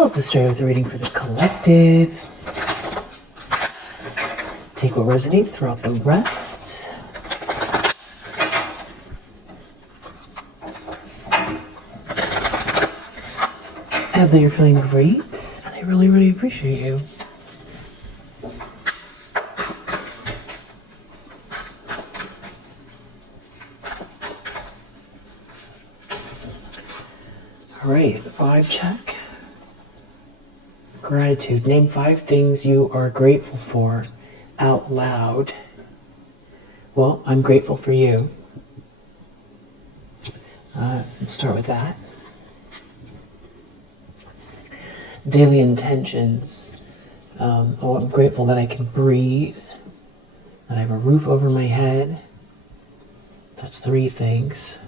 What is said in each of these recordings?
Let's just start with a reading for the collective. Take what resonates throughout the rest. I hope that you're feeling great, and I really, really appreciate you. All right, vibe check. Gratitude. Name 5 things you are grateful for out loud. Well, I'm grateful for you. Let's start with that. Daily intentions. I'm grateful that I can breathe, that I have a roof over my head. That's 3 things.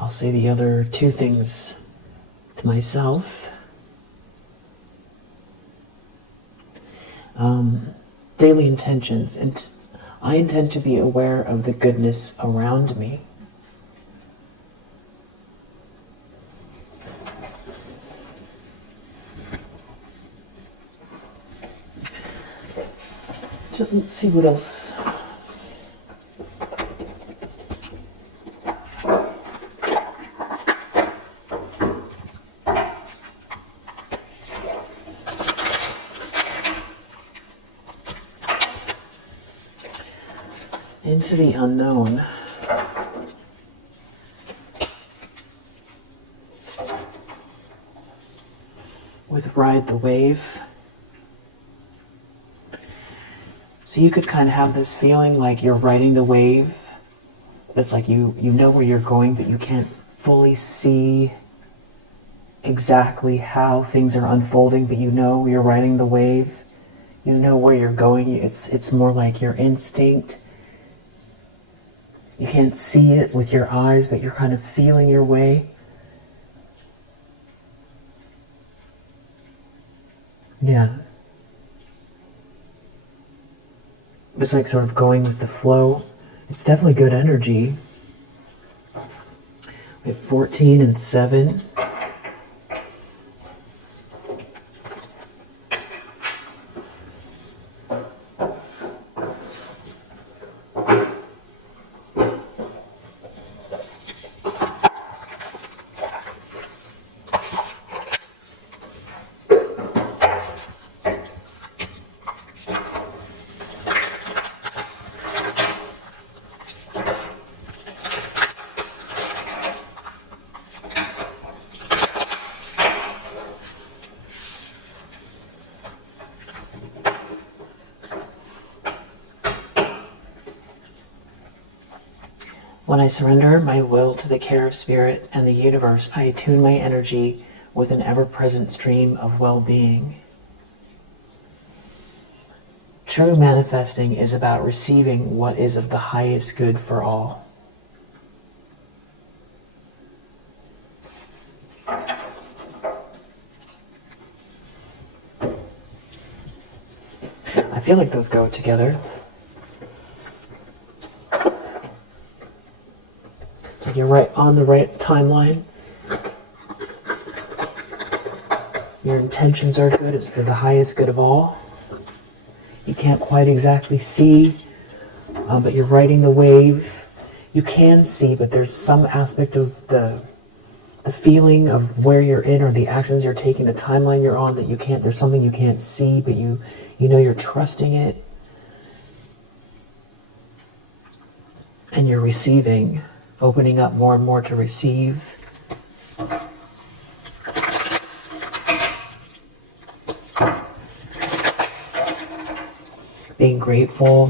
I'll say the other 2 things to myself. Daily intentions. And I intend to be aware of the goodness around me. So let's see what else. Into the unknown. With Ride the Wave. So you could kind of have this feeling like you're riding the wave. That's like you know where you're going, but you can't fully see exactly how things are unfolding, but you know you're riding the wave. You know where you're going. It's more like your instinct. You can't see it with your eyes, but you're kind of feeling your way. Yeah. It's like sort of going with the flow. It's definitely good energy. We have 14 and 7. When I surrender my will to the care of Spirit and the universe, I attune my energy with an ever-present stream of well-being. True manifesting is about receiving what is of the highest good for all. I feel like those go together. It's like you're right on the right timeline. Your intentions are good. It's for the highest good of all. You can't quite exactly see, but you're riding the wave. You can see, but there's some aspect of the feeling of where you're in or the actions you're taking, the timeline you're on that you can't, there's something you can't see, but you know you're trusting it. And you're receiving, opening up more and more to receive. Being grateful.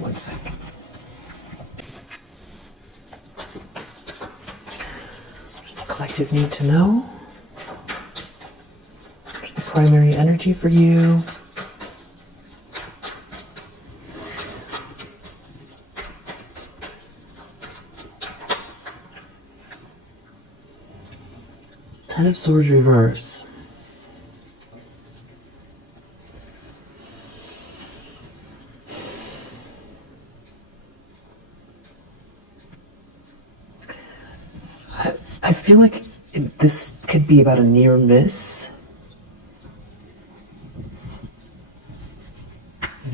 One second. There's the collective need to know. There's the primary energy for you. Ten of Swords reverse. I feel like this could be about a near miss.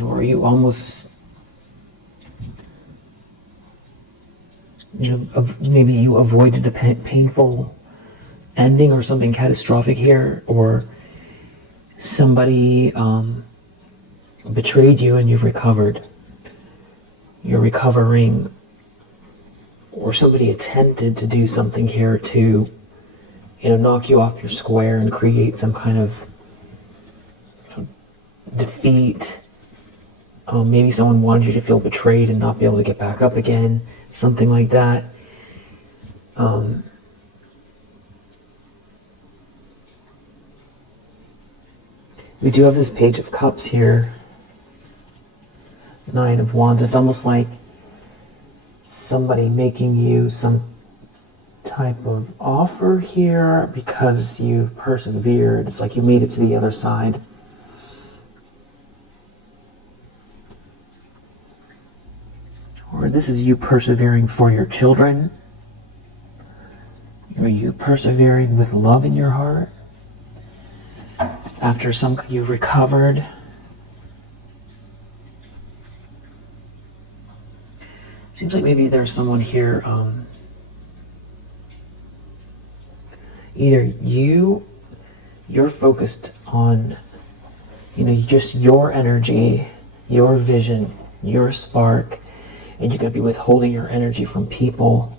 Or you almost, maybe you avoided a painful ending or something catastrophic here, or somebody betrayed you and you've recovered. You're recovering, or somebody attempted to do something here to, knock you off your square and create some kind of defeat. Maybe someone wanted you to feel betrayed and not be able to get back up again, something like that. We do have this Page of Cups here. 9 of Wands. It's almost like somebody making you some type of offer here because you've persevered. It's like you made it to the other side. Or this is you persevering for your children. Are you persevering with love in your heart? After you've recovered. Seems like maybe there's someone here, either you're focused on, just your energy, your vision, your spark, and you're going to be withholding your energy from people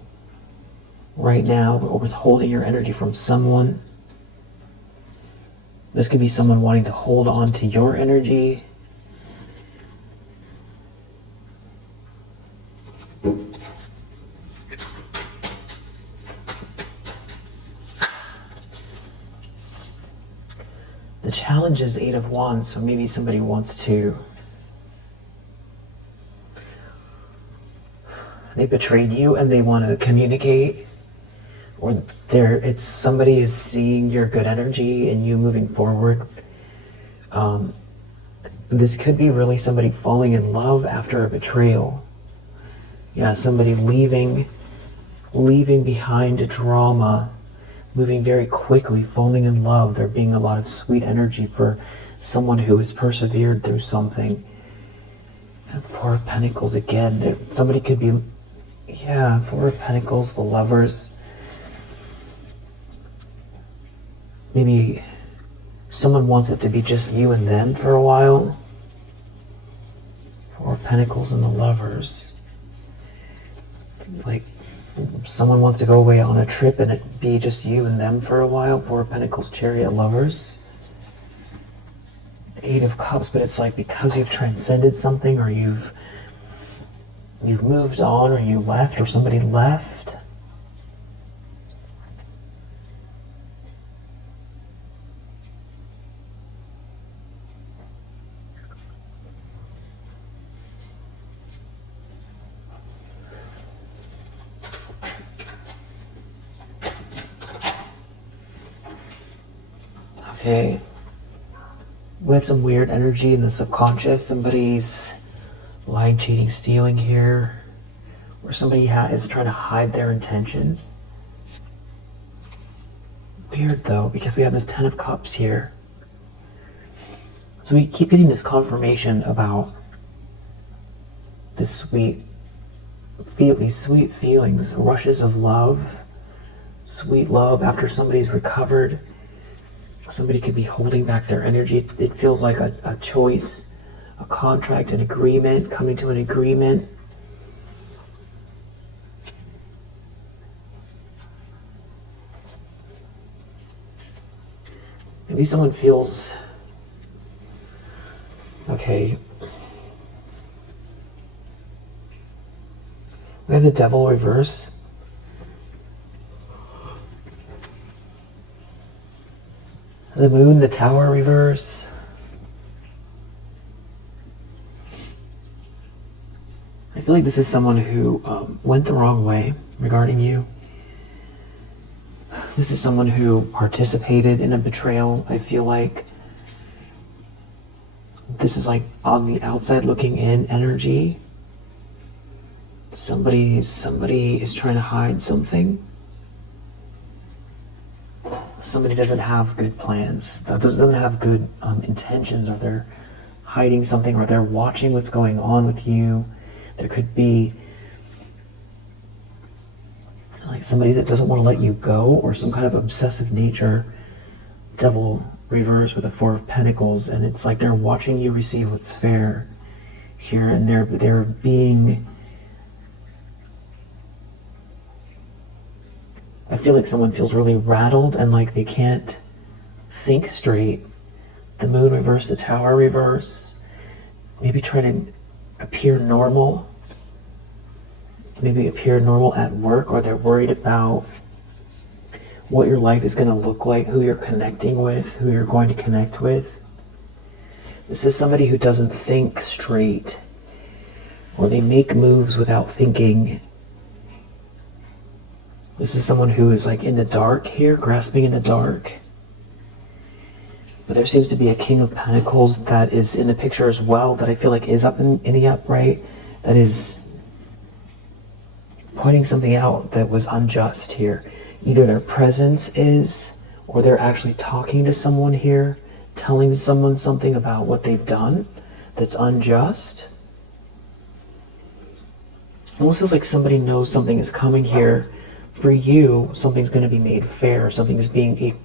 right now, or withholding your energy from someone. This could be someone wanting to hold on to your energy. The challenge is 8 of Wands, so maybe somebody wants to... They betrayed you and they want to communicate, or somebody is seeing your good energy and you moving forward. This could be really somebody falling in love after a betrayal. Yeah, somebody leaving behind drama, moving very quickly, falling in love. There being a lot of sweet energy for someone who has persevered through something. And 4 of Pentacles again. Somebody could be, 4 of Pentacles, the Lovers. Maybe someone wants it to be just you and them for a while. 4 of Pentacles and the Lovers. Like someone wants to go away on a trip and it be just you and them for a while. 4 of Pentacles, Chariot, Lovers. 8 of Cups, but it's like because you've transcended something, or you've moved on, or you left, or somebody left. Okay. We have some weird energy in the subconscious. Somebody's lying, cheating, stealing here. Or somebody is trying to hide their intentions. Weird though, because we have this 10 of Cups here. So we keep getting this confirmation about this these sweet feelings, rushes of love, sweet love after somebody's recovered. Somebody could be holding back their energy. It feels like a choice, a contract, an agreement, coming to an agreement. Maybe someone feels, okay, we have the Devil reverse. The Moon, the Tower reverse. I feel like this is someone who went the wrong way regarding you. This is someone who participated in a betrayal, I feel like. This is like on the outside looking in energy. Somebody is trying to hide something. somebody doesn't have good plans, that doesn't have good intentions, or they're hiding something, or they're watching what's going on with you. There could be like somebody that doesn't want to let you go, or some kind of obsessive nature. Devil reverse with the Four of Pentacles, and it's like they're watching you receive what's fair here, and they're being, I feel like someone feels really rattled and like they can't think straight. The Moon reverse, the Tower reverse, maybe trying to appear normal, maybe appear normal at work, or they're worried about what your life is going to look like, who you're connecting with, who you're going to connect with. This is somebody who doesn't think straight, or they make moves without thinking. This is someone who is like in the dark here, grasping in the dark. But there seems to be a King of Pentacles that is in the picture as well, that I feel like is up in the upright, that is pointing something out that was unjust here. Either their presence is, or they're actually talking to someone here, telling someone something about what they've done that's unjust. It almost feels like somebody knows something is coming here. For you, something's going to be made fair. Something is being,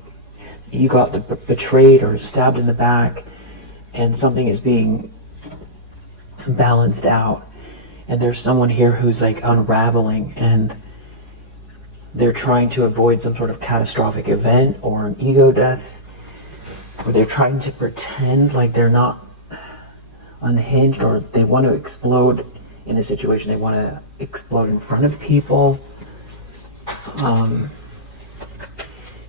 you got betrayed or stabbed in the back, and something is being balanced out. And there's someone here who's like unraveling, and they're trying to avoid some sort of catastrophic event or an ego death, or they're trying to pretend like they're not unhinged, or they want to explode in a situation. They want to explode in front of people.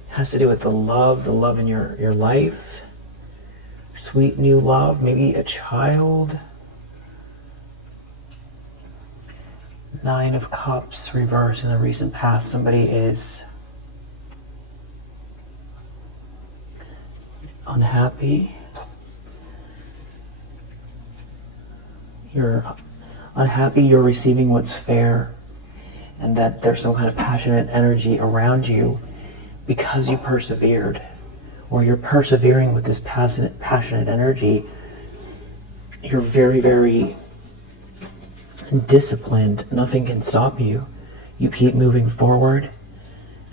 Has to do with the love in your life. Sweet new love, maybe a child. Nine of Cups reverse in the recent past. Somebody is unhappy. You're unhappy, you're receiving what's fair, and that there's some kind of passionate energy around you because you persevered, or you're persevering with this passionate energy. You're very, very disciplined. Nothing can stop you. You keep moving forward.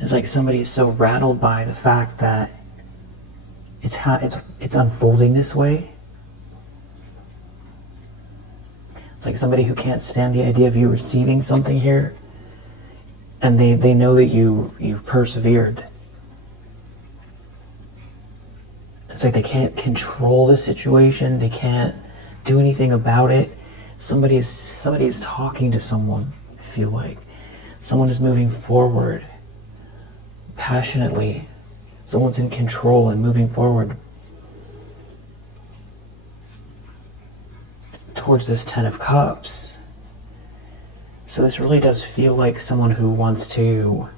It's like somebody is so rattled by the fact that it's unfolding this way. It's like somebody who can't stand the idea of you receiving something here, and they know that you've persevered. It's like they can't control the situation. They can't do anything about it. Somebody is talking to someone. I feel like someone is moving forward passionately. Someone's in control and moving forward towards this Ten of Cups. So this really does feel like someone who wants to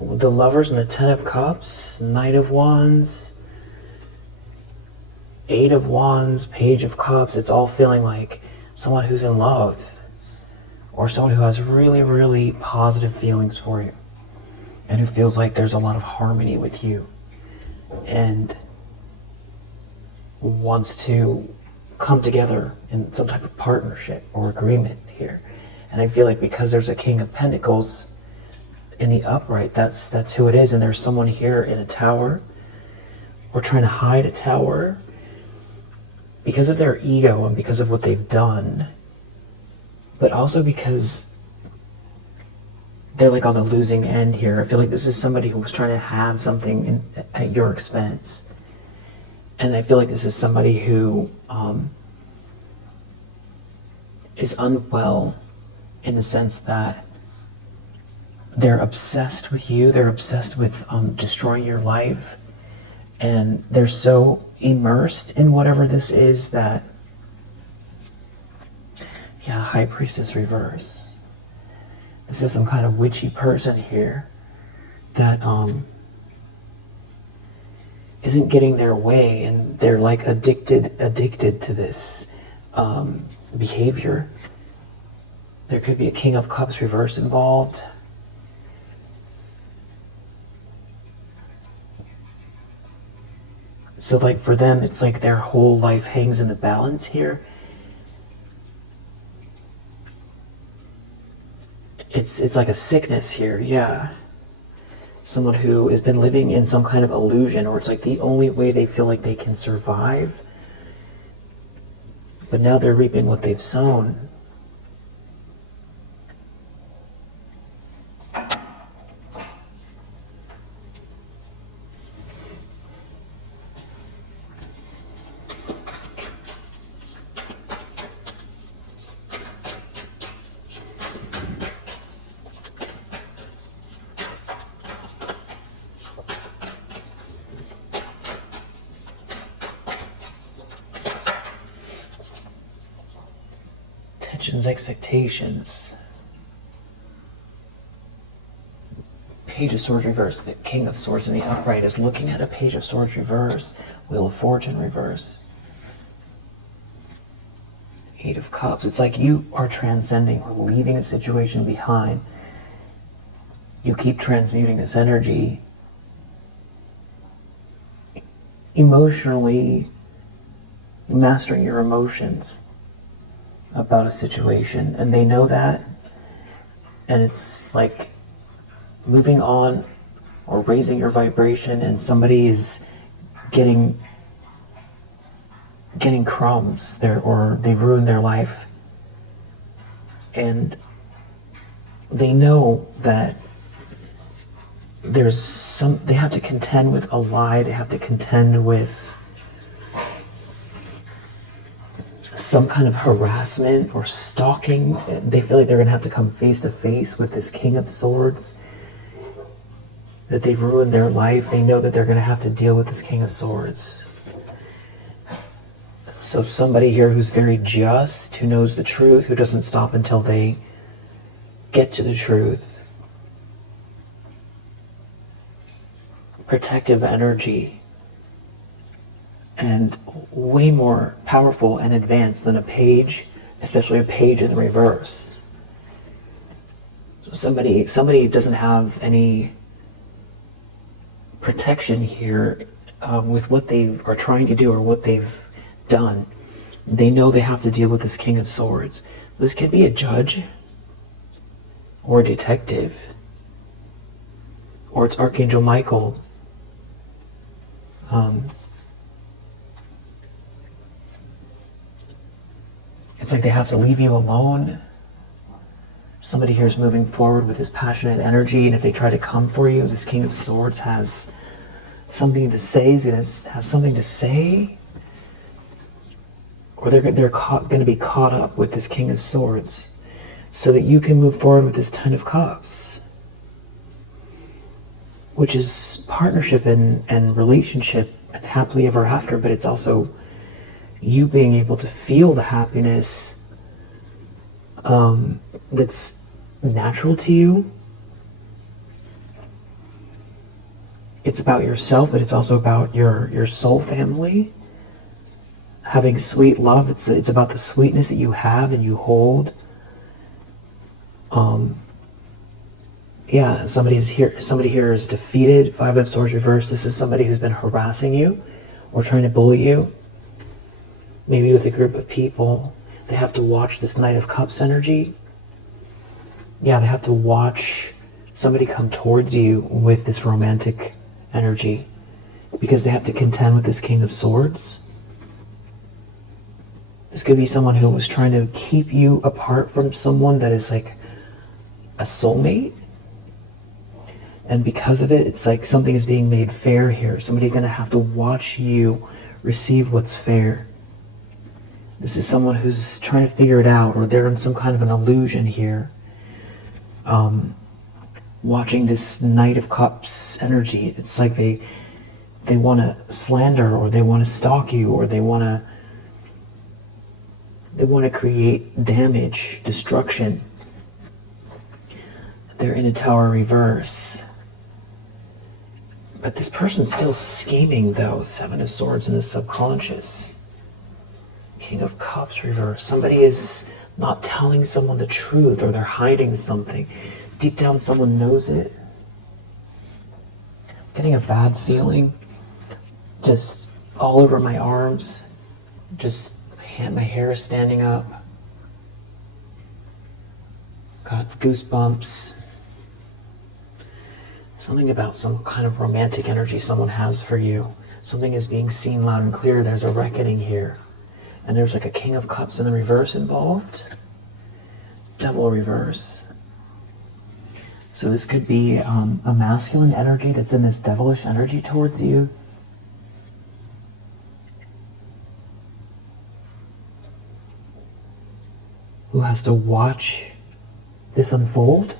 the Lovers and the Ten of Cups, Knight of Wands, Eight of Wands, Page of Cups. It's all feeling like someone who's in love, or someone who has really, really positive feelings for you, and who feels like there's a lot of harmony with you, and wants to come together in some type of partnership or agreement here. And I feel like because there's a King of Pentacles in the upright, that's who it is. And there's someone here in a tower, or trying to hide a tower because of their ego and because of what they've done, but also because they're like on the losing end here. I feel like this is somebody who was trying to have something at your expense. And I feel like this is somebody who is unwell, in the sense that they're obsessed with you. They're obsessed with destroying your life. And they're so immersed in whatever this is that, yeah, High Priestess reverse. This is some kind of witchy person here that isn't getting their way, and they're like addicted to this behavior. There could be a King of Cups reverse involved. So like for them, it's like their whole life hangs in the balance here. It's like a sickness here, yeah. Someone who has been living in some kind of illusion, or it's like the only way they feel like they can survive. But now they're reaping what they've sown. Expectations. Page of Swords reverse. The King of Swords in the upright is looking at a Page of Swords reverse. Wheel of Fortune reverse. Eight of Cups. It's like you are transcending or leaving a situation behind. You keep transmuting this energy. Emotionally mastering your emotions about a situation, and they know that, and it's like moving on or raising your vibration, and somebody is getting crumbs there, or they've ruined their life, and they know that they have to contend with a lie, they have to contend with some kind of harassment or stalking. They feel like they're going to have to come face to face with this King of Swords, that they've ruined their life. They know that they're going to have to deal with this King of Swords. So somebody here who's very just, who knows the truth, who doesn't stop until they get to the truth. Protective energy. And way more powerful and advanced than a page, especially a page in the reverse. So somebody doesn't have any protection here with what they are trying to do or what they've done. They know they have to deal with this King of Swords. This could be a judge or a detective, or it's Archangel Michael. It's like they have to leave you alone. Somebody here is moving forward with this passionate energy, and if they try to come for you, this King of Swords has something to say. He's going to have something to say, or they're going to be caught up with this King of Swords, so that you can move forward with this Ten of Cups, which is partnership and relationship and happily ever after, but it's also you being able to feel the happiness that's natural to you. It's about yourself, but it's also about your soul family. Having sweet love, it's about the sweetness that you have and you hold. Yeah, somebody here is defeated. Five of Swords reversed. This is somebody who's been harassing you or trying to bully you. Maybe with a group of people. They have to watch this Knight of Cups energy. Yeah, they have to watch somebody come towards you with this romantic energy, because they have to contend with this King of Swords. This could be someone who was trying to keep you apart from someone that is like a soulmate. And because of it, it's like something is being made fair here. Somebody's going to have to watch you receive what's fair. This is someone who's trying to figure it out, or they're in some kind of an illusion here. Watching this Knight of Cups energy, it's like they want to slander, or they want to stalk you, or they want to create damage, destruction. They're in a Tower reverse. But this person's still scheming, though. Seven of Swords in the subconscious. King of Cups reverse. Somebody is not telling someone the truth, or they're hiding something. Deep down, someone knows it. Getting a bad feeling just all over my arms. Just my hair is standing up. Got goosebumps. Something about some kind of romantic energy someone has for you. Something is being seen loud and clear. There's a reckoning here. And there's like a King of Cups in the reverse involved. Devil reverse. So this could be a masculine energy that's in this devilish energy towards you. Who has to watch this unfold?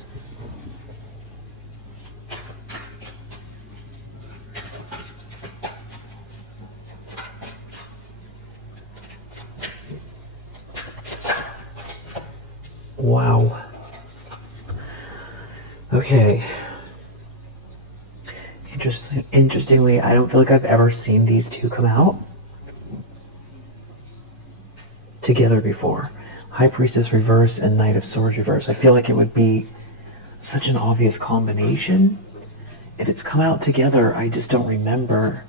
Wow. Okay. Interestingly, I don't feel like I've ever seen these two come out together before. High Priestess reverse and Knight of Swords reverse. I feel like it would be such an obvious combination. If it's come out together, I just don't remember.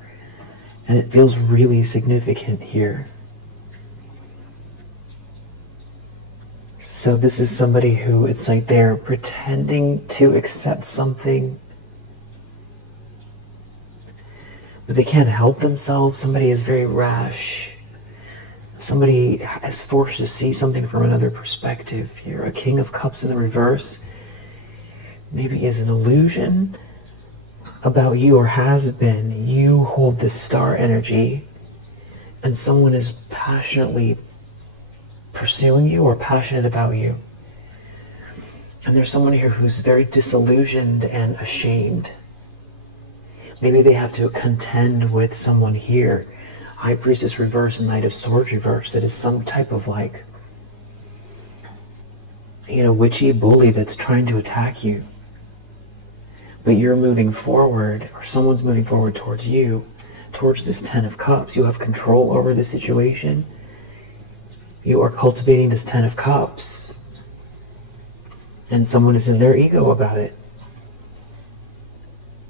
And it feels really significant here. So this is somebody who, it's like they're pretending to accept something, but they can't help themselves. Somebody is very rash. Somebody is forced to see something from another perspective. You're a King of Cups in the reverse. Maybe is an illusion about you, or has been. You hold this star energy, and someone is passionately pursuing you or passionate about you. And there's someone here who's very disillusioned and ashamed. Maybe they have to contend with someone here. High Priestess reverse and Knight of Swords reverse. That is some type of like, witchy bully that's trying to attack you. But you're moving forward, or someone's moving forward towards you, towards this Ten of Cups. You have control over the situation. You are cultivating this Ten of Cups. And someone is in their ego about it.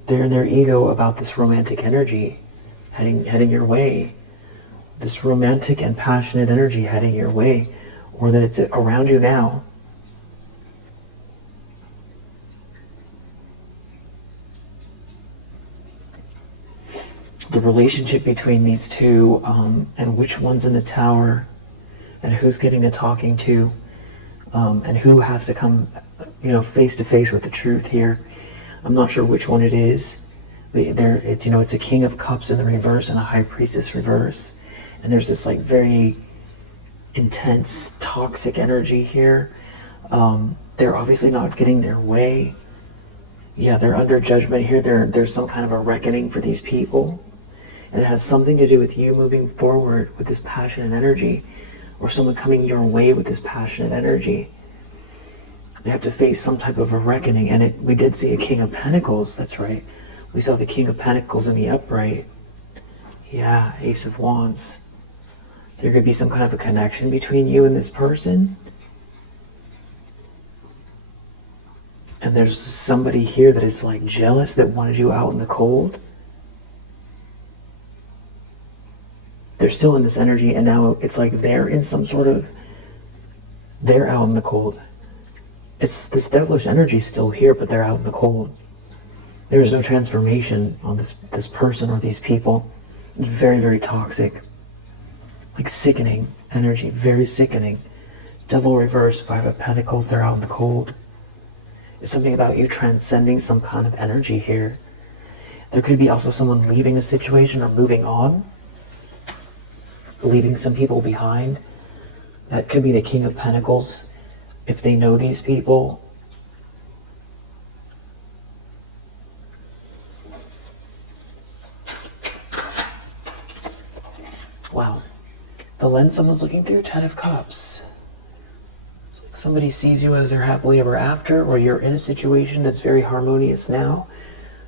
They're in their ego about this romantic energy heading your way. This romantic and passionate energy heading your way. Or that it's around you now. The relationship between these two, and which one's in the tower, and who's getting the talking to, and who has to come, face to face with the truth here. I'm not sure which one it is, but it's a King of Cups in the reverse and a High Priestess reverse, and there's this like very intense, toxic energy here. They're obviously not getting their way. Yeah, they're under judgment here. There's some kind of a reckoning for these people, and it has something to do with you moving forward with this passionate energy. Or someone coming your way with this passionate energy. They have to face some type of a reckoning. And we did see a King of Pentacles, that's right. We saw the King of Pentacles in the upright. Yeah, Ace of Wands. There could be some kind of a connection between you and this person. And there's somebody here that is like jealous, that wanted you out in the cold. They're still in this energy, and now it's like they're in some sort of, they're out in the cold. It's this devilish energy still here, but they're out in the cold. There's no transformation on this person or these people. It's very, very toxic. Like sickening energy, very sickening. Devil reverse, Five of Pentacles, they're out in the cold. It's something about you transcending some kind of energy here. There could be also someone leaving a situation or moving on. Leaving some people behind. That could be the King of Pentacles, if they know these people. Wow. The lens someone's looking through, Ten of Cups. Somebody sees you as their happily ever after, or you're in a situation that's very harmonious now,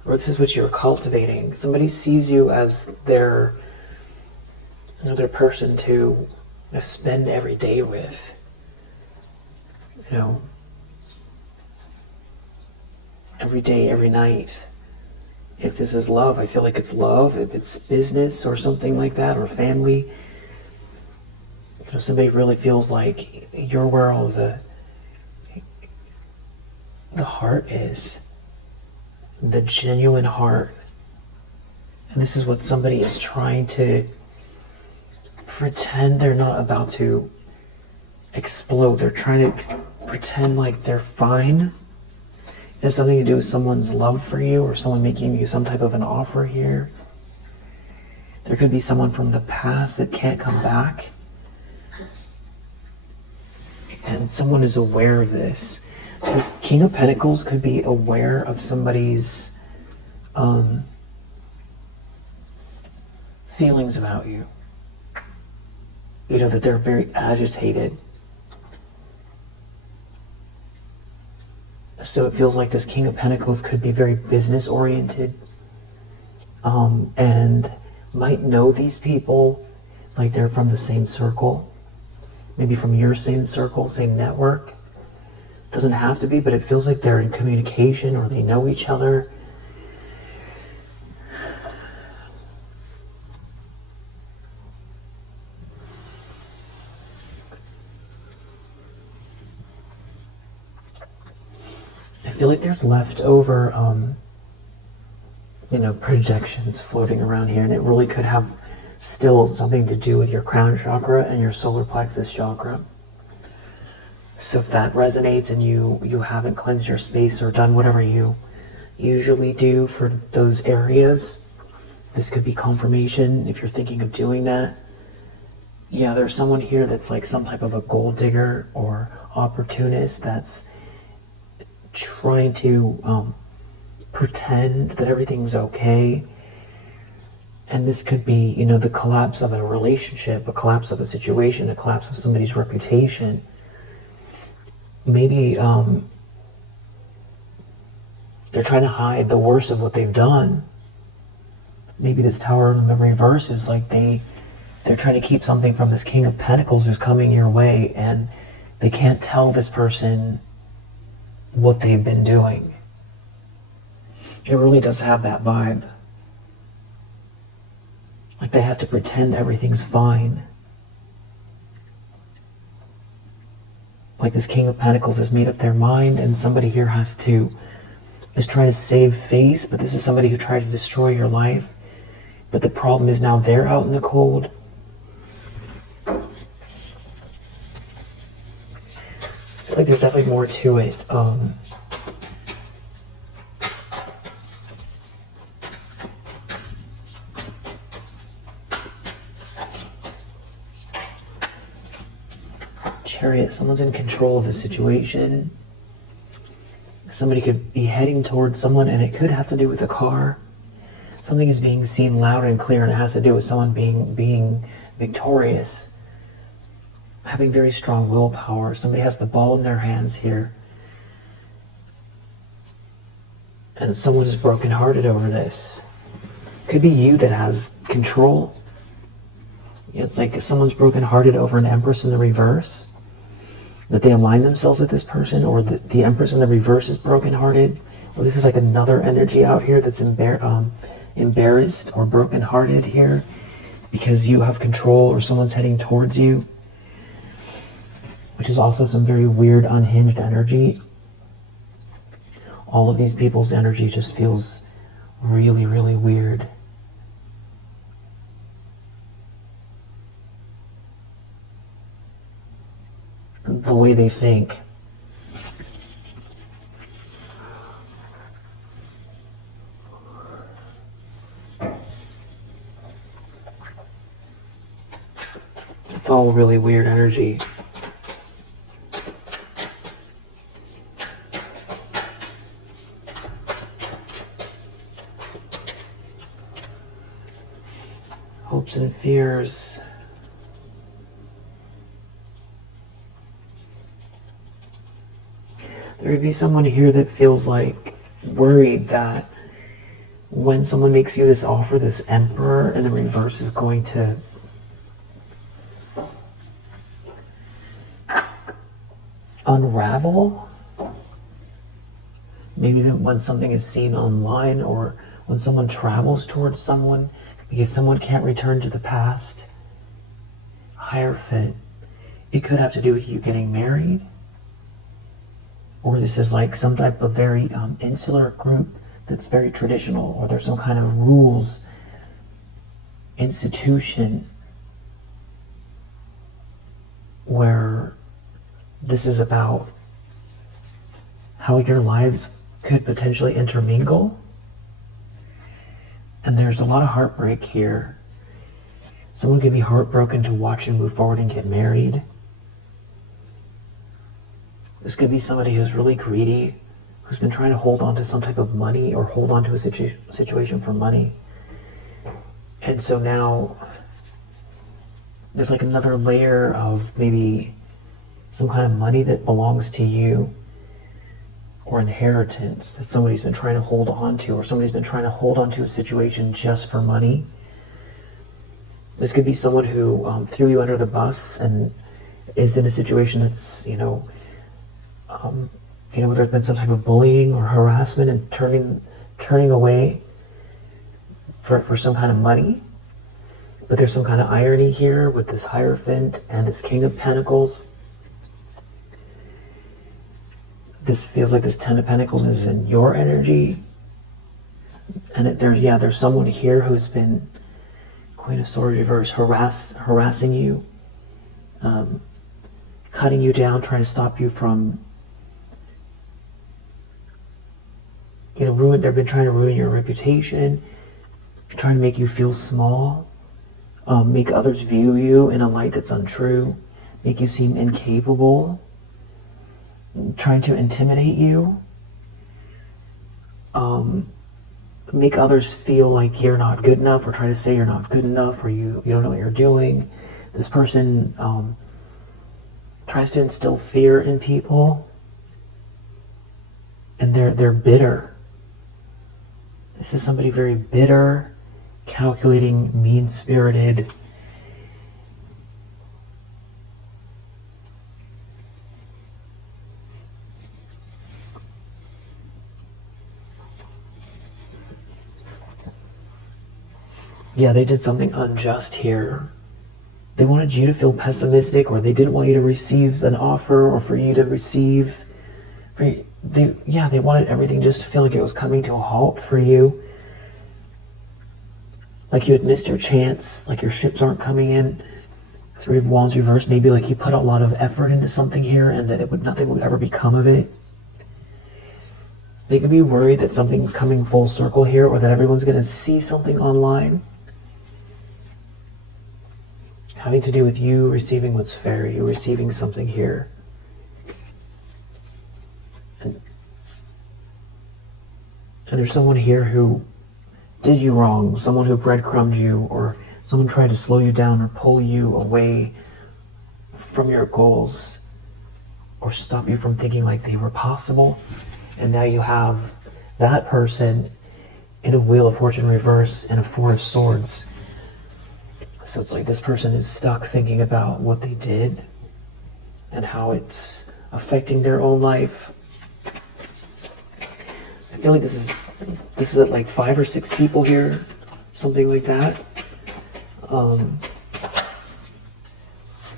or this is what you're cultivating. Somebody sees you as their another person to spend every day with. you know, every day, every night. If this is love, I feel like it's love. If it's business or something like that, or family, you know, somebody really feels like you're where all the heart is, the genuine heart. And this is what somebody is trying to pretend they're not about to explode. They're trying to pretend like they're fine. It has something to do with someone's love for you, or someone making you some type of an offer here. There could be someone from the past that can't come back. And someone is aware of this. This King of Pentacles could be aware of somebody's feelings about you. You know, that they're very agitated. So it feels like this King of Pentacles could be very business oriented, and might know these people, like they're from the same circle, maybe from your same circle, same network. Doesn't have to be, but it feels like they're in communication, or they know each other. I feel like there's leftover, you know, projections floating around here, and it really could have still something to do with your crown chakra and your solar plexus chakra. So if that resonates and you haven't cleansed your space or done whatever you usually do for those areas, this could be confirmation if you're thinking of doing that. Yeah, there's someone here that's like some type of a gold digger or opportunist that's trying to pretend that everything's okay. And this could be, you know, the collapse of a relationship, a collapse of a situation, a collapse of somebody's reputation. Maybe they're trying to hide the worst of what they've done. Maybe this Tower in the reverse is like they're trying to keep something from this King of Pentacles who's coming your way, and they can't tell this person what they've been doing. It really does have that vibe. Like they have to pretend everything's fine. Like this King of Pentacles has made up their mind, and somebody here is trying to save face, but this is somebody who tried to destroy your life. But the problem is now they're out in the cold. I feel like there's definitely more to it. Chariot, someone's in control of the situation. Somebody could be heading towards someone, and it could have to do with a car. Something is being seen loud and clear, and it has to do with someone being victorious, having very strong willpower. Somebody has the ball in their hands here, and someone is brokenhearted over this. Could be you that has control. It's like if someone's brokenhearted over an Empress in the reverse, that they align themselves with this person, or the Empress in the reverse is brokenhearted, or this is like another energy out here that's embarrassed or brokenhearted here because you have control or someone's heading towards you, which is also some very weird unhinged energy. All of these people's energy just feels really, really weird. The way they think. It's all really weird energy. Hopes and fears. There would be someone here that feels like worried that when someone makes you this offer, this Emperor in the reverse is going to unravel. Maybe that when something is seen online, or when someone travels towards someone, because someone can't return to the past. Hierophant. It could have to do with you getting married. Or this is like some type of very insular group that's very traditional, or there's some kind of rules, institution, where this is about how your lives could potentially intermingle. And there's a lot of heartbreak here. Someone could be heartbroken to watch you move forward and get married. This could be somebody who's really greedy, who's been trying to hold on to some type of money, or hold on to a situation for money. And so now there's like another layer of maybe some kind of money that belongs to you, or inheritance that somebody's been trying to hold on to, or somebody's been trying to hold on to a situation just for money. This could be someone who threw you under the bus and is in a situation that's, where there's been some type of bullying or harassment, and turning away for some kind of money. But there's some kind of irony here with this Hierophant and this King of Pentacles. This feels like this Ten of Pentacles is in your energy. And there's someone here who's been, Queen of Swords reverse, harassing you, cutting you down, trying to stop you from, they've been trying to ruin your reputation, trying to make you feel small, make others view you in a light that's untrue, make you seem incapable, trying to intimidate you, make others feel like you're not good enough, or try to say you're not good enough, or you don't know what you're doing. This person tries to instill fear in people, and they're bitter. This is somebody very bitter, calculating, mean-spirited. Yeah, they did something unjust here. They wanted you to feel pessimistic, or they didn't want you to receive an offer, or for you to receive. They wanted everything just to feel like it was coming to a halt for you. Like you had missed your chance, like your ships aren't coming in. Three of Wands reversed, maybe like you put a lot of effort into something here, and that nothing would ever become of it. They could be worried that something's coming full circle here, or that everyone's going to see something online having to do with you receiving what's fair, you receiving something here. And there's someone here who did you wrong, someone who breadcrumbed you, or someone tried to slow you down or pull you away from your goals, or stop you from thinking like they were possible. And now you have that person in a Wheel of Fortune reverse and a Four of Swords. So it's like this person is stuck thinking about what they did and how it's affecting their own life. I feel like this is like 5 or 6 people here, something like that.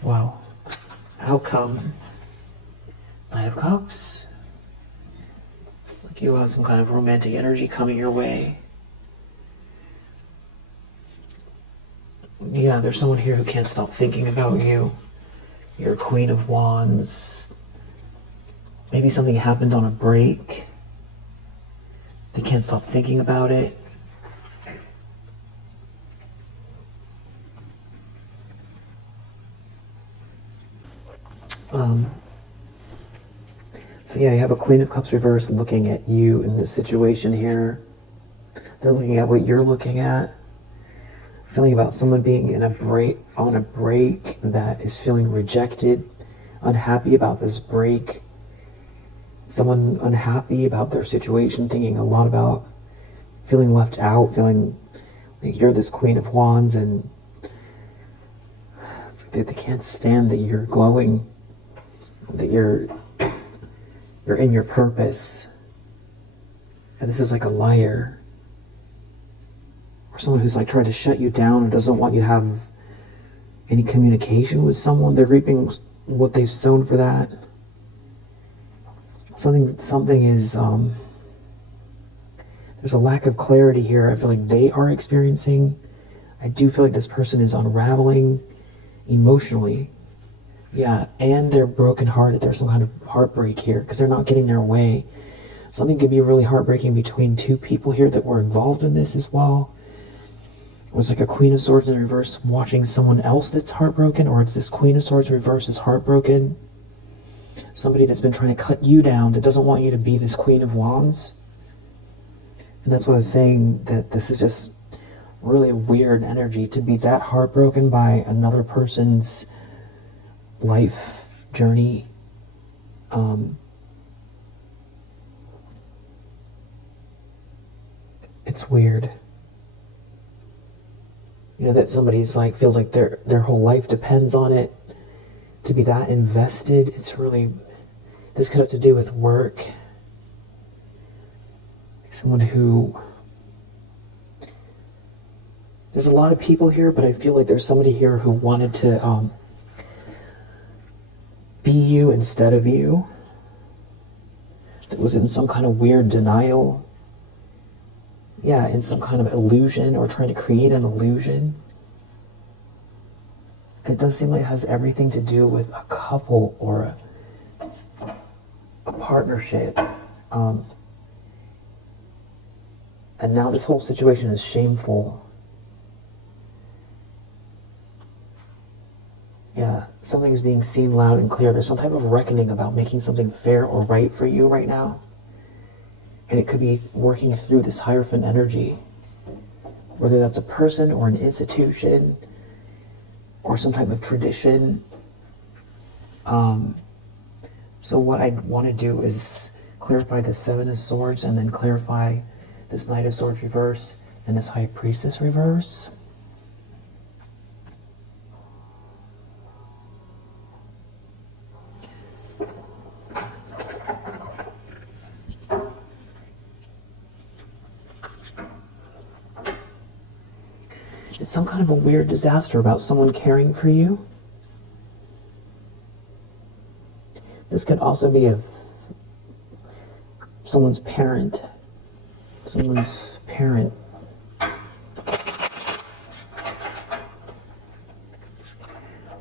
Wow. Outcome. Knight of Cups. Like you have some kind of romantic energy coming your way. Yeah, there's someone here who can't stop thinking about you. You're a Queen of Wands. Maybe something happened on a break. They can't stop thinking about it. So yeah, you have a Queen of Cups reverse looking at you in this situation here. They're looking at what you're looking at. Something about someone being on a break that is feeling rejected, unhappy about this break. Someone unhappy about their situation, thinking a lot about feeling left out, feeling like you're this Queen of Wands, and it's like they can't stand that you're glowing, that you're you're in your purpose. And this is like a liar. Or someone who's like trying to shut you down and doesn't want you to have any communication with someone. They're reaping what they've sown for that. Something is, there's a lack of clarity here. I feel like they are experiencing. I do feel like this person is unraveling emotionally. Yeah, and they're brokenhearted. There's some kind of heartbreak here because they're not getting their way. Something could be really heartbreaking between two people here that were involved in this as well. It was like a Queen of Swords in reverse watching someone else that's heartbroken, or it's this Queen of Swords reverse is heartbroken. Somebody that's been trying to cut you down, that doesn't want you to be this Queen of Wands. And that's what I was saying, that this is just really a weird energy to be that heartbroken by another person's life journey. It's weird. You know, that somebody's like, feels like their whole life depends on it. To be that invested, it's really, this could have to do with work. Someone who, there's a lot of people here, but I feel like there's somebody here who wanted to be you instead of you. That was in some kind of weird denial. Yeah, in some kind of illusion, or trying to create an illusion. It does seem like it has everything to do with a couple or a partnership. And now this whole situation is shameful. Yeah, something is being seen loud and clear. There's some type of reckoning about making something fair or right for you right now. And it could be working through this Hierophant energy. Whether that's a person or an institution or some type of tradition. So what I want to do is clarify the Seven of Swords and then clarify this Knight of Swords reverse and this High Priestess reverse. It's some kind of a weird disaster about someone caring for you. This could also be someone's parent. Someone's parent.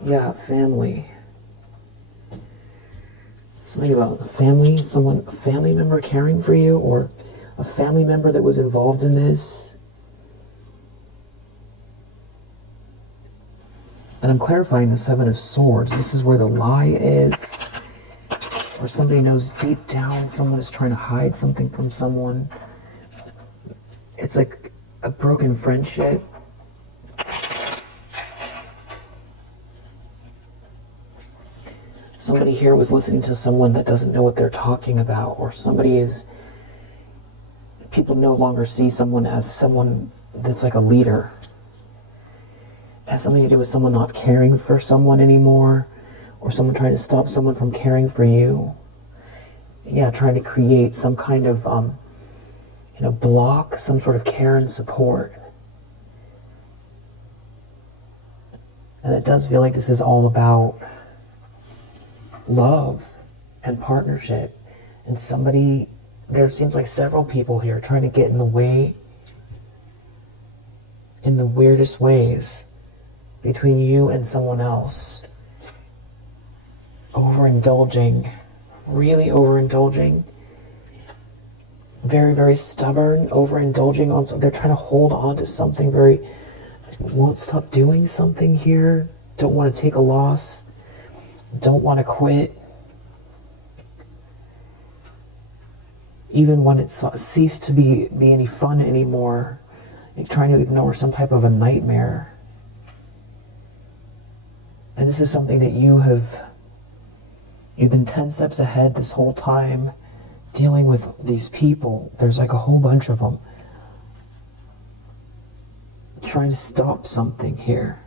Yeah, family. Something about a family, a family member caring for you, or a family member that was involved in this. And I'm clarifying the Seven of Swords. This is where the lie is. Or somebody knows deep down someone is trying to hide something from someone. It's like a broken friendship. Somebody here was listening to someone that doesn't know what they're talking about. Or people no longer see someone as someone that's like a leader. It has something to do with someone not caring for someone anymore, or someone trying to stop someone from caring for you. Yeah, trying to create some kind of, block, some sort of care and support. And it does feel like this is all about love and partnership. And there seems like several people here trying to get in the way in the weirdest ways. Between you and someone else. Overindulging. Really overindulging. Very, very stubborn. Overindulging on something. They're trying to hold on to something very... Won't stop doing something here. Don't want to take a loss. Don't want to quit. Even when it's ceased to be any fun anymore. You're trying to ignore some type of a nightmare. And this is something that you've been 10 steps ahead this whole time, dealing with these people. There's like a whole bunch of them. Trying to stop something here.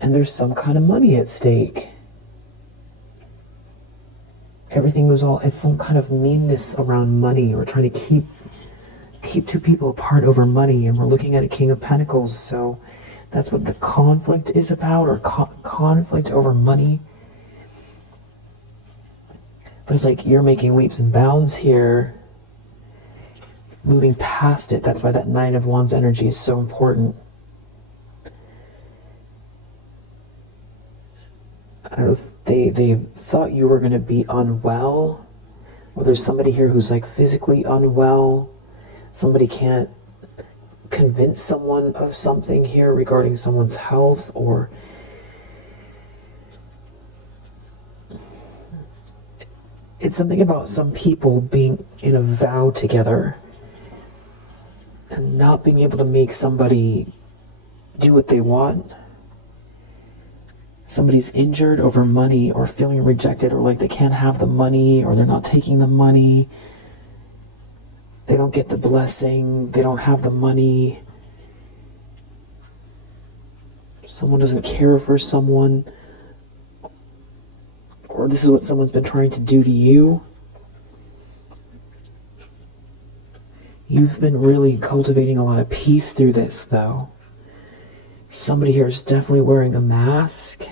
And there's some kind of money at stake. Everything was all, it's some kind of meanness around money, or trying to keep two people apart over money. And we're looking at a King of Pentacles, so that's what the conflict is about, or conflict over money. But it's like you're making leaps and bounds here, moving past it. That's why that Nine of Wands energy is so important. I don't know if they thought you were going to be unwell, or there's somebody here who's like physically unwell. Somebody can't convince someone of something here regarding someone's health, or it's something about some people being in a vow together and not being able to make somebody do what they want. Somebody's injured over money, or feeling rejected, or like they can't have the money, or they're not taking the money. They don't get the blessing. They don't have the money. Someone doesn't care for someone. Or this is what someone's been trying to do to you. You've been really cultivating a lot of peace through this, though. Somebody here is definitely wearing a mask.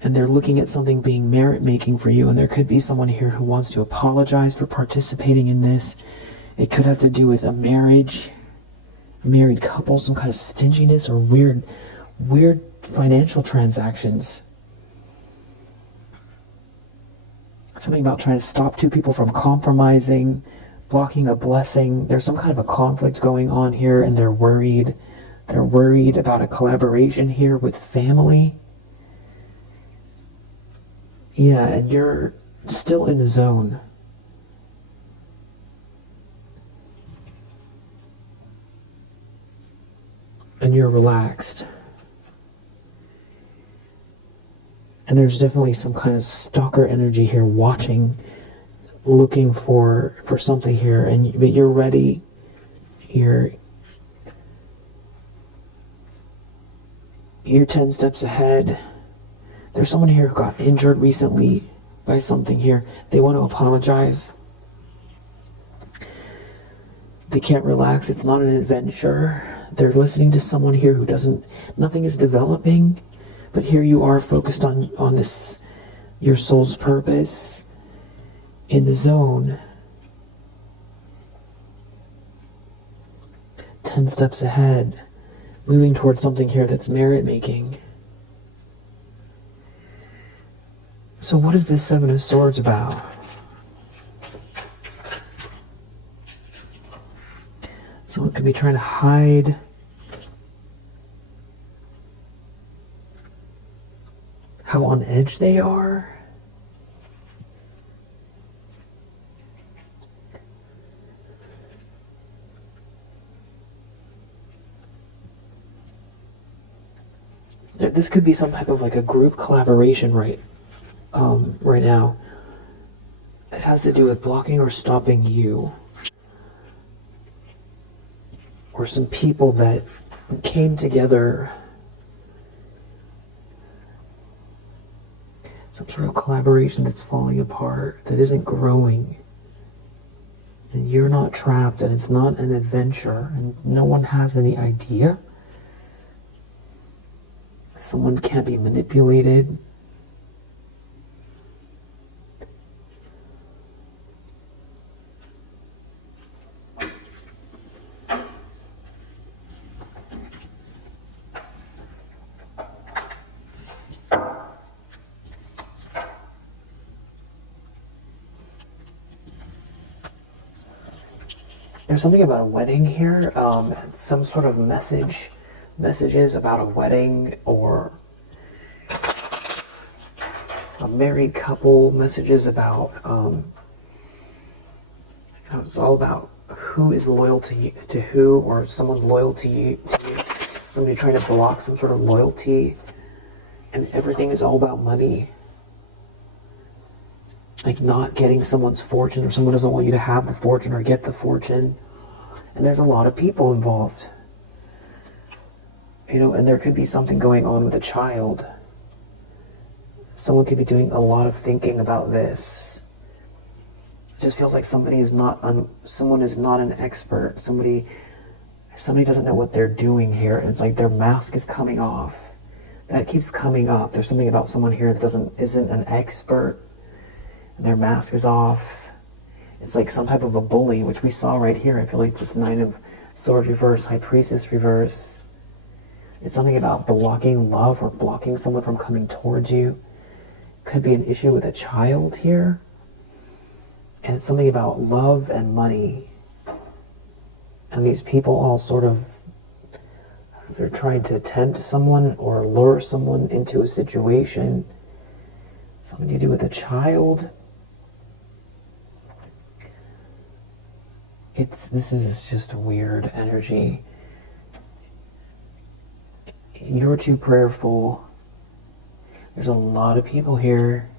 And they're looking at something being merit-making for you. And there could be someone here who wants to apologize for participating in this. It could have to do with a marriage, a married couple, some kind of stinginess, or weird financial transactions. Something about trying to stop two people from compromising, blocking a blessing. There's some kind of a conflict going on here, and they're worried. They're worried about a collaboration here with family. Yeah, and you're still in the zone. And you're relaxed. And there's definitely some kind of stalker energy here, watching, looking for something here. But you're ready. You're 10 steps ahead. There's someone here who got injured recently by something here. They want to apologize. They can't relax. It's not an adventure. They're listening to someone here who nothing is developing. But here you are, focused on this, your soul's purpose, in the zone. 10 steps ahead, moving towards something here that's merit-making. So what is this Seven of Swords about? Someone could be trying to hide how on edge they are. This could be some type of like a group collaboration right now. It has to do with blocking or stopping you. Or some people that came together. Some sort of collaboration that's falling apart, that isn't growing. And you're not trapped, and it's not an adventure, and no one has any idea. Someone can't be manipulated. There's something about a wedding here, some sort of messages about a wedding, or a married couple, messages about, it's all about who is loyal to you, to who, or someone's loyal to you, somebody trying to block some sort of loyalty, and everything is all about money. Like not getting someone's fortune, or someone doesn't want you to have the fortune or get the fortune. And there's a lot of people involved. And there could be something going on with a child. Someone could be doing a lot of thinking about this. It just feels like someone is not an expert. Somebody doesn't know what they're doing here. And it's like their mask is coming off. That keeps coming up. There's something about someone here that isn't an expert. Their mask is off. It's like some type of a bully, which we saw right here. I feel like this Nine of Swords reverse, High Priestess reverse. It's something about blocking love or blocking someone from coming towards you. Could be an issue with a child here. And it's something about love and money. And these people all sort of, they're trying to tempt someone or lure someone into a situation. Something to do with a child. This is just a weird energy. You're too prayerful. There's a lot of people here.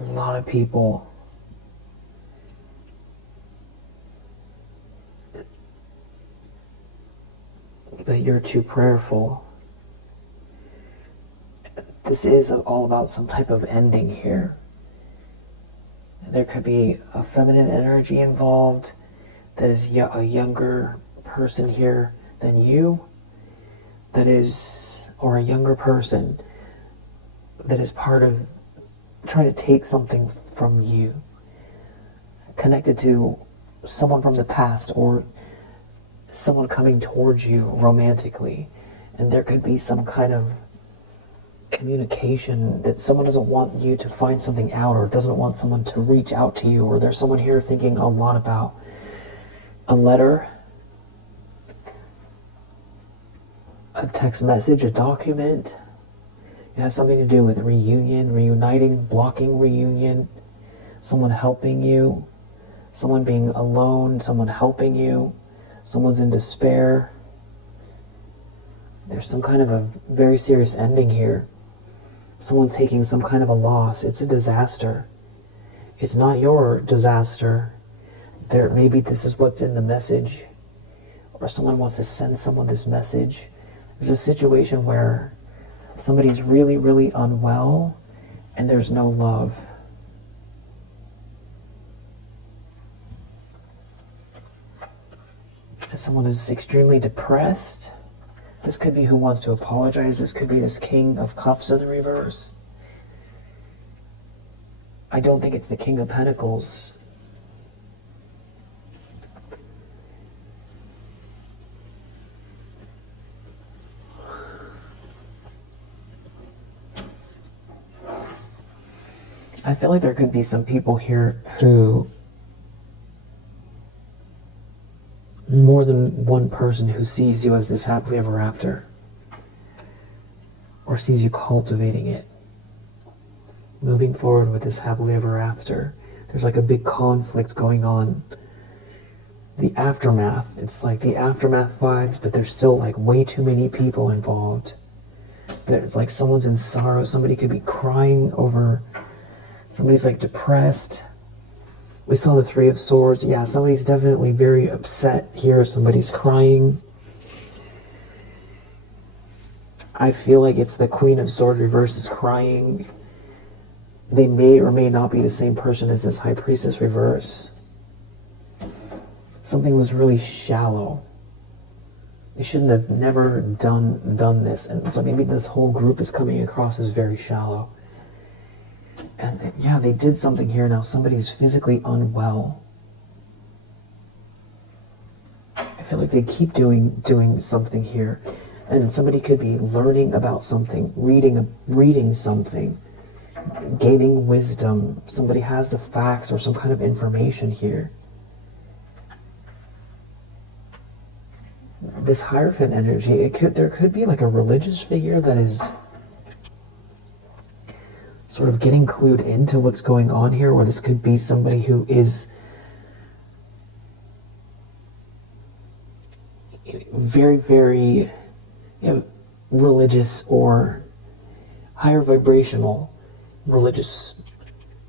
A lot of people. But you're too prayerful. This is all about some type of ending here. There could be a feminine energy involved that is a younger person here than you. Or a younger person that is part of trying to take something from you, connected to someone from the past or someone coming towards you romantically. And there could be some kind of communication that someone doesn't want you to find something out or doesn't want someone to reach out to you, or there's someone here thinking a lot about a letter, a text message, a document. It has something to do with reunion, reuniting, blocking reunion, someone helping you, someone being alone, someone helping you, someone's in despair. There's some kind of a very serious ending here. Someone's taking some kind of a loss. It's a disaster. It's not your disaster. Maybe this is what's in the message, or someone wants to send someone this message. There's a situation where somebody's really, really unwell and there's no love. Someone is extremely depressed. This could be who wants to apologize. This could be this King of Cups in the reverse. I don't think it's the King of Pentacles. I feel like there could be some people here who, more than one person who sees you as this happily ever after, or sees you cultivating it, moving forward with this happily ever after. There's like a big conflict going on. The aftermath, it's like the aftermath vibes, but there's still like way too many people involved. There's like someone's in sorrow, somebody could be crying over, somebody's like depressed. We saw the Three of Swords. Yeah, somebody's definitely very upset here. Somebody's crying. I feel like it's the Queen of Swords reverse is crying. They may or may not be the same person as this High Priestess reverse. Something was really shallow. They shouldn't have never done this. And so maybe this whole group is coming across as very shallow. And yeah, they did something here. Now somebody's physically unwell. I feel like they keep doing something here. And somebody could be learning about something, reading something, gaining wisdom. Somebody has the facts or some kind of information here. This Hierophant energy, there could be like a religious figure that is sort of getting clued into what's going on here, or this could be somebody who is very, very religious or higher vibrational religious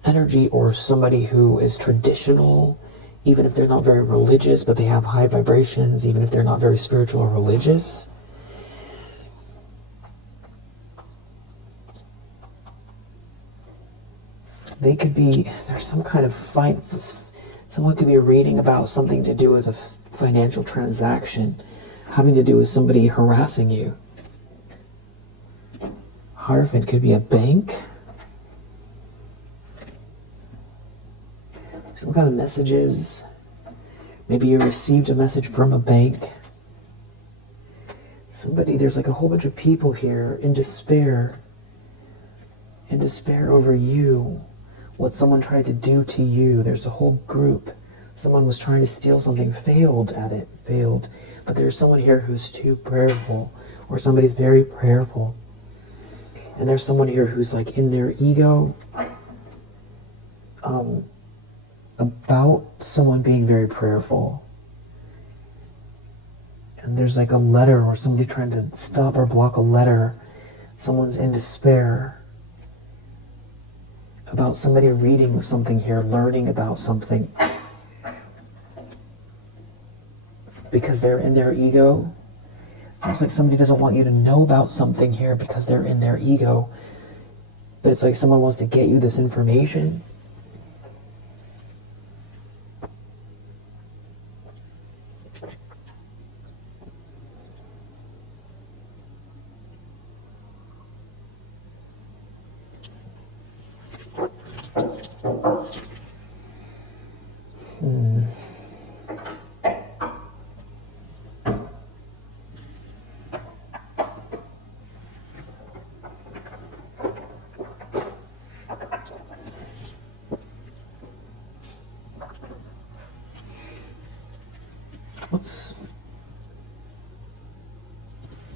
energy, or somebody who is traditional, even if they're not very religious, but they have high vibrations, even if they're not very spiritual or religious. they could be, there's some kind of fight. Someone could be reading about something to do with a financial transaction, having to do with somebody harassing you. Hierophant could be a bank. Some kind of messages. Maybe you received a message from a bank. Somebody, there's like a whole bunch of people here in despair over you, what someone tried to do to you. There's a whole group. Someone was trying to steal something, failed. But there's someone here who's too prayerful, or somebody's very prayerful. And there's someone here who's like in their ego about someone being very prayerful. And there's like a letter, or somebody trying to stop or block a letter. Someone's in despair about somebody reading something here, learning about something. Because they're in their ego. It's almost like somebody doesn't want you to know about something here because they're in their ego. But it's like someone wants to get you this information.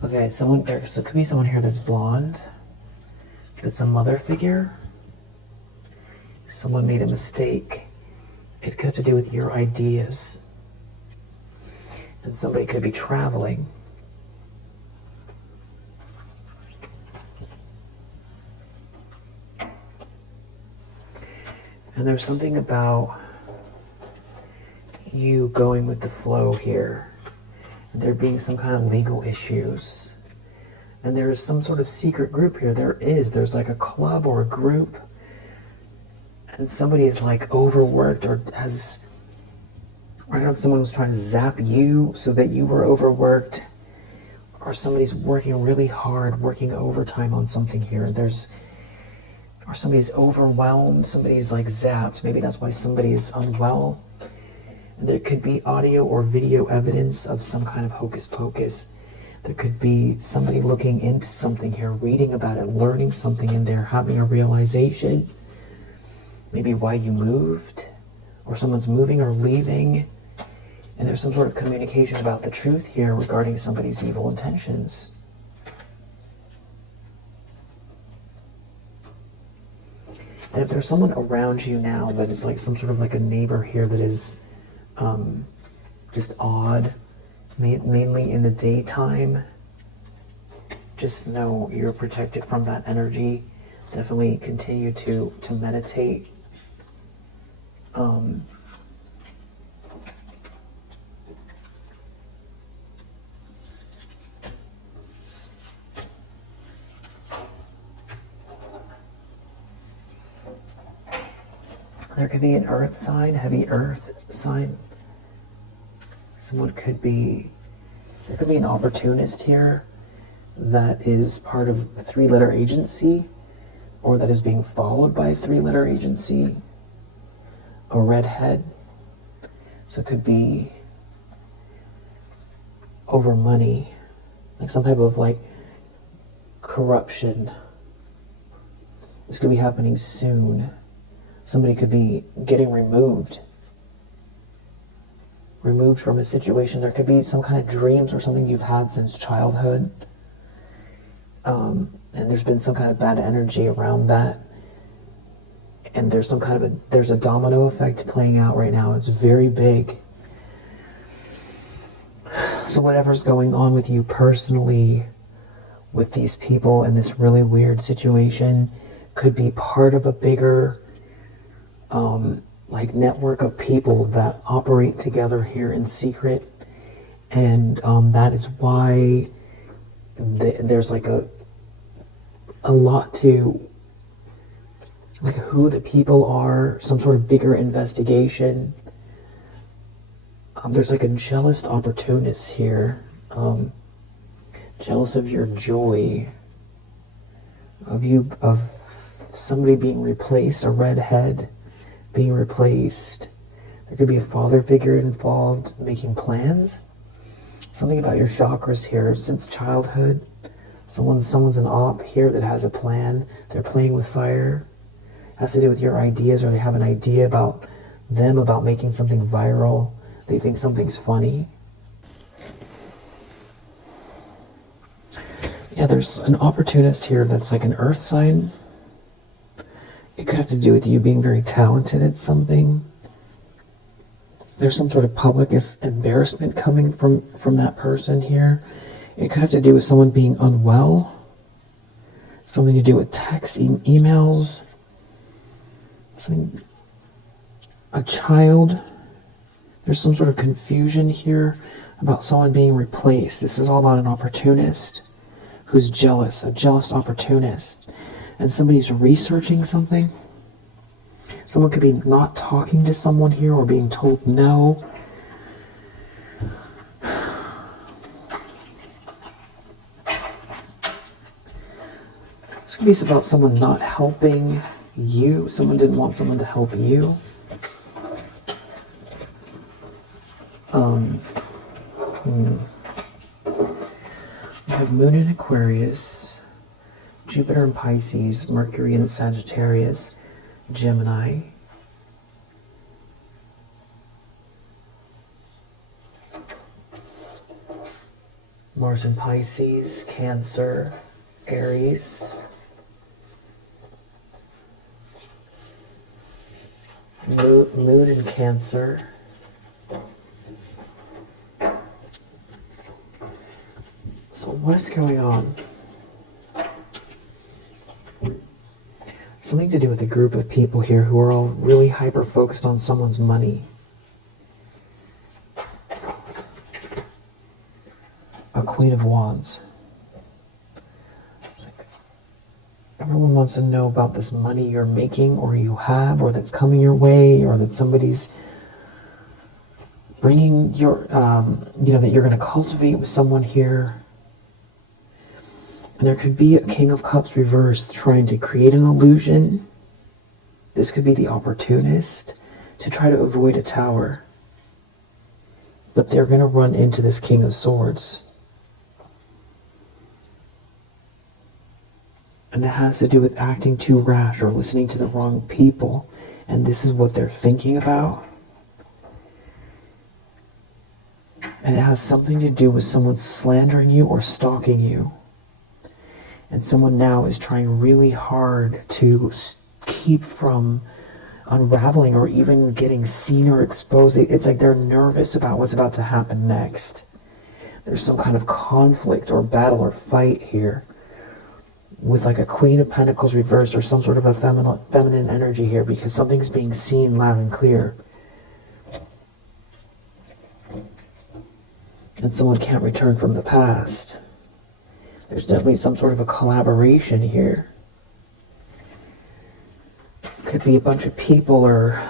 Okay, so it could be someone here that's blonde, that's a mother figure. Someone made a mistake. It could have to do with your ideas. And somebody could be traveling. And there's something about you going with the flow here. There being some kind of legal issues. And there's some sort of secret group here. There's like a club or a group. And somebody is like overworked or has, I don't know if someone was trying to zap you so that you were overworked. Or somebody's working really hard, working overtime on something here. Or somebody's overwhelmed, somebody's like zapped. Maybe that's why somebody is unwell. There could be audio or video evidence of some kind of hocus pocus. There could be somebody looking into something here, reading about it, learning something in there, having a realization. Maybe why you moved, or someone's moving or leaving. And there's some sort of communication about the truth here regarding somebody's evil intentions. And if there's someone around you now that is like some sort of like a neighbor here that is just odd, mainly in the daytime, just know you're protected from that energy. Definitely continue to meditate. There could be an earth sign, heavy earth sign. There could be an opportunist here that is part of a 3-letter agency, or that is being followed by a 3-letter agency. A redhead. So it could be over money, like some type of like corruption. This could be happening soon. Somebody could be getting removed from a situation. There could be some kind of dreams or something you've had since childhood. And there's been some kind of bad energy around that. And there's some kind of there's a domino effect playing out right now. It's very big. So whatever's going on with you personally, with these people in this really weird situation, could be part of a bigger like network of people that operate together here in secret. And that is why there's like a lot to like who the people are, some sort of bigger investigation. There's like a jealous opportunist here, jealous of your joy, of somebody being replaced, a redhead being replaced. There could be a father figure involved making plans. Something about your chakras here since childhood. Someone's an op here that has a plan. They're playing with fire. It has to do with your ideas, or they have an idea about them, about making something viral. They think something's funny. Yeah, there's an opportunist here that's like an earth sign. It could have to do with you being very talented at something. There's some sort of public embarrassment coming from that person here. It could have to do with someone being unwell. Something to do with texts, emails. A child. There's some sort of confusion here about someone being replaced. This is all about an opportunist who's jealous, a jealous opportunist. And somebody's researching something. Someone could be not talking to someone here or being told no. This could be about someone not helping you. Someone didn't want someone to help you. We have Moon in Aquarius, Jupiter in Pisces, Mercury in Sagittarius, Gemini. Mars in Pisces, Cancer, Aries. Moon in Cancer. So what's going on? Something to do with a group of people here who are all really hyper-focused on someone's money. A Queen of Wands. Everyone wants to know about this money you're making or you have or that's coming your way or that somebody's bringing your, that you're going to cultivate with someone here. And there could be a King of Cups reversed trying to create an illusion. This could be the opportunist to try to avoid a tower. But they're going to run into this King of Swords. And it has to do with acting too rash or listening to the wrong people. And this is what they're thinking about. And it has something to do with someone slandering you or stalking you. And someone now is trying really hard to keep from unraveling or even getting seen or exposed. It's like they're nervous about what's about to happen next. There's some kind of conflict or battle or fight here with like a Queen of Pentacles reversed or some sort of a feminine energy here because something's being seen loud and clear. And someone can't return from the past. There's definitely some sort of a collaboration here. Could be a bunch of people or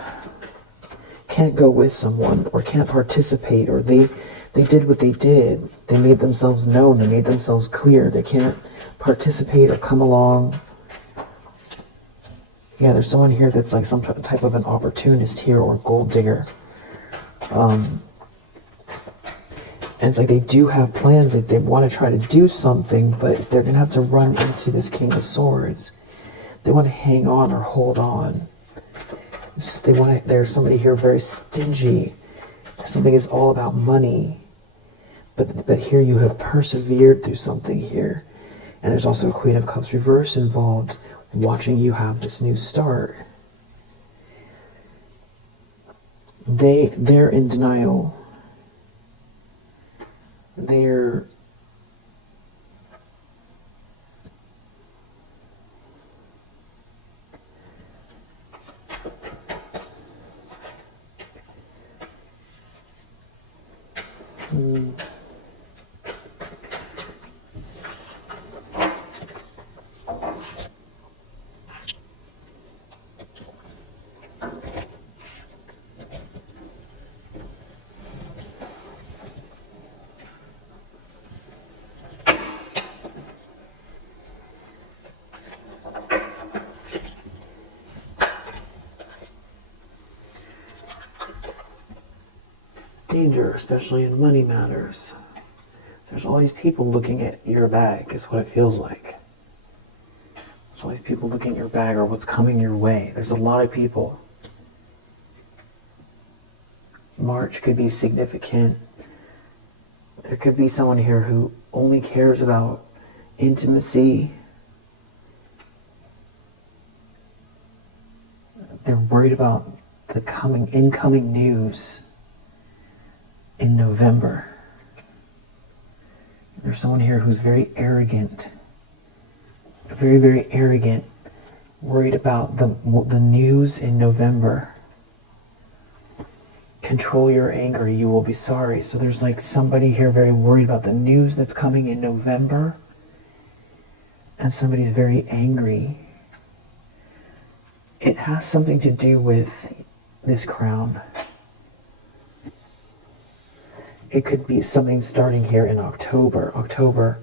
can't go with someone or can't participate or they did what they did. They made themselves known. They made themselves clear. They can't participate or come along. Yeah, there's someone here that's like some type of an opportunist here or gold digger. And it's like they do have plans, like they want to try to do something, but they're going to have to run into this King of Swords. They want to hang on or hold on. There's somebody here very stingy. Something is all about money. But here you have persevered through something here. And there's also a Queen of Cups reverse involved, watching you have this new start. They're in denial. They're danger, especially in money matters. There's all these people looking at your bag, is what it feels like. There's all these people looking at your bag or what's coming your way. There's a lot of people. March could be significant. There could be someone here who only cares about intimacy. They're worried about the incoming news in November. There's someone here who's very arrogant, very, very arrogant, worried about the news in November. Control your anger, you will be sorry. So there's like somebody here very worried about the news that's coming in November, and somebody's very angry. It has something to do with this crown. It could be something starting here in October.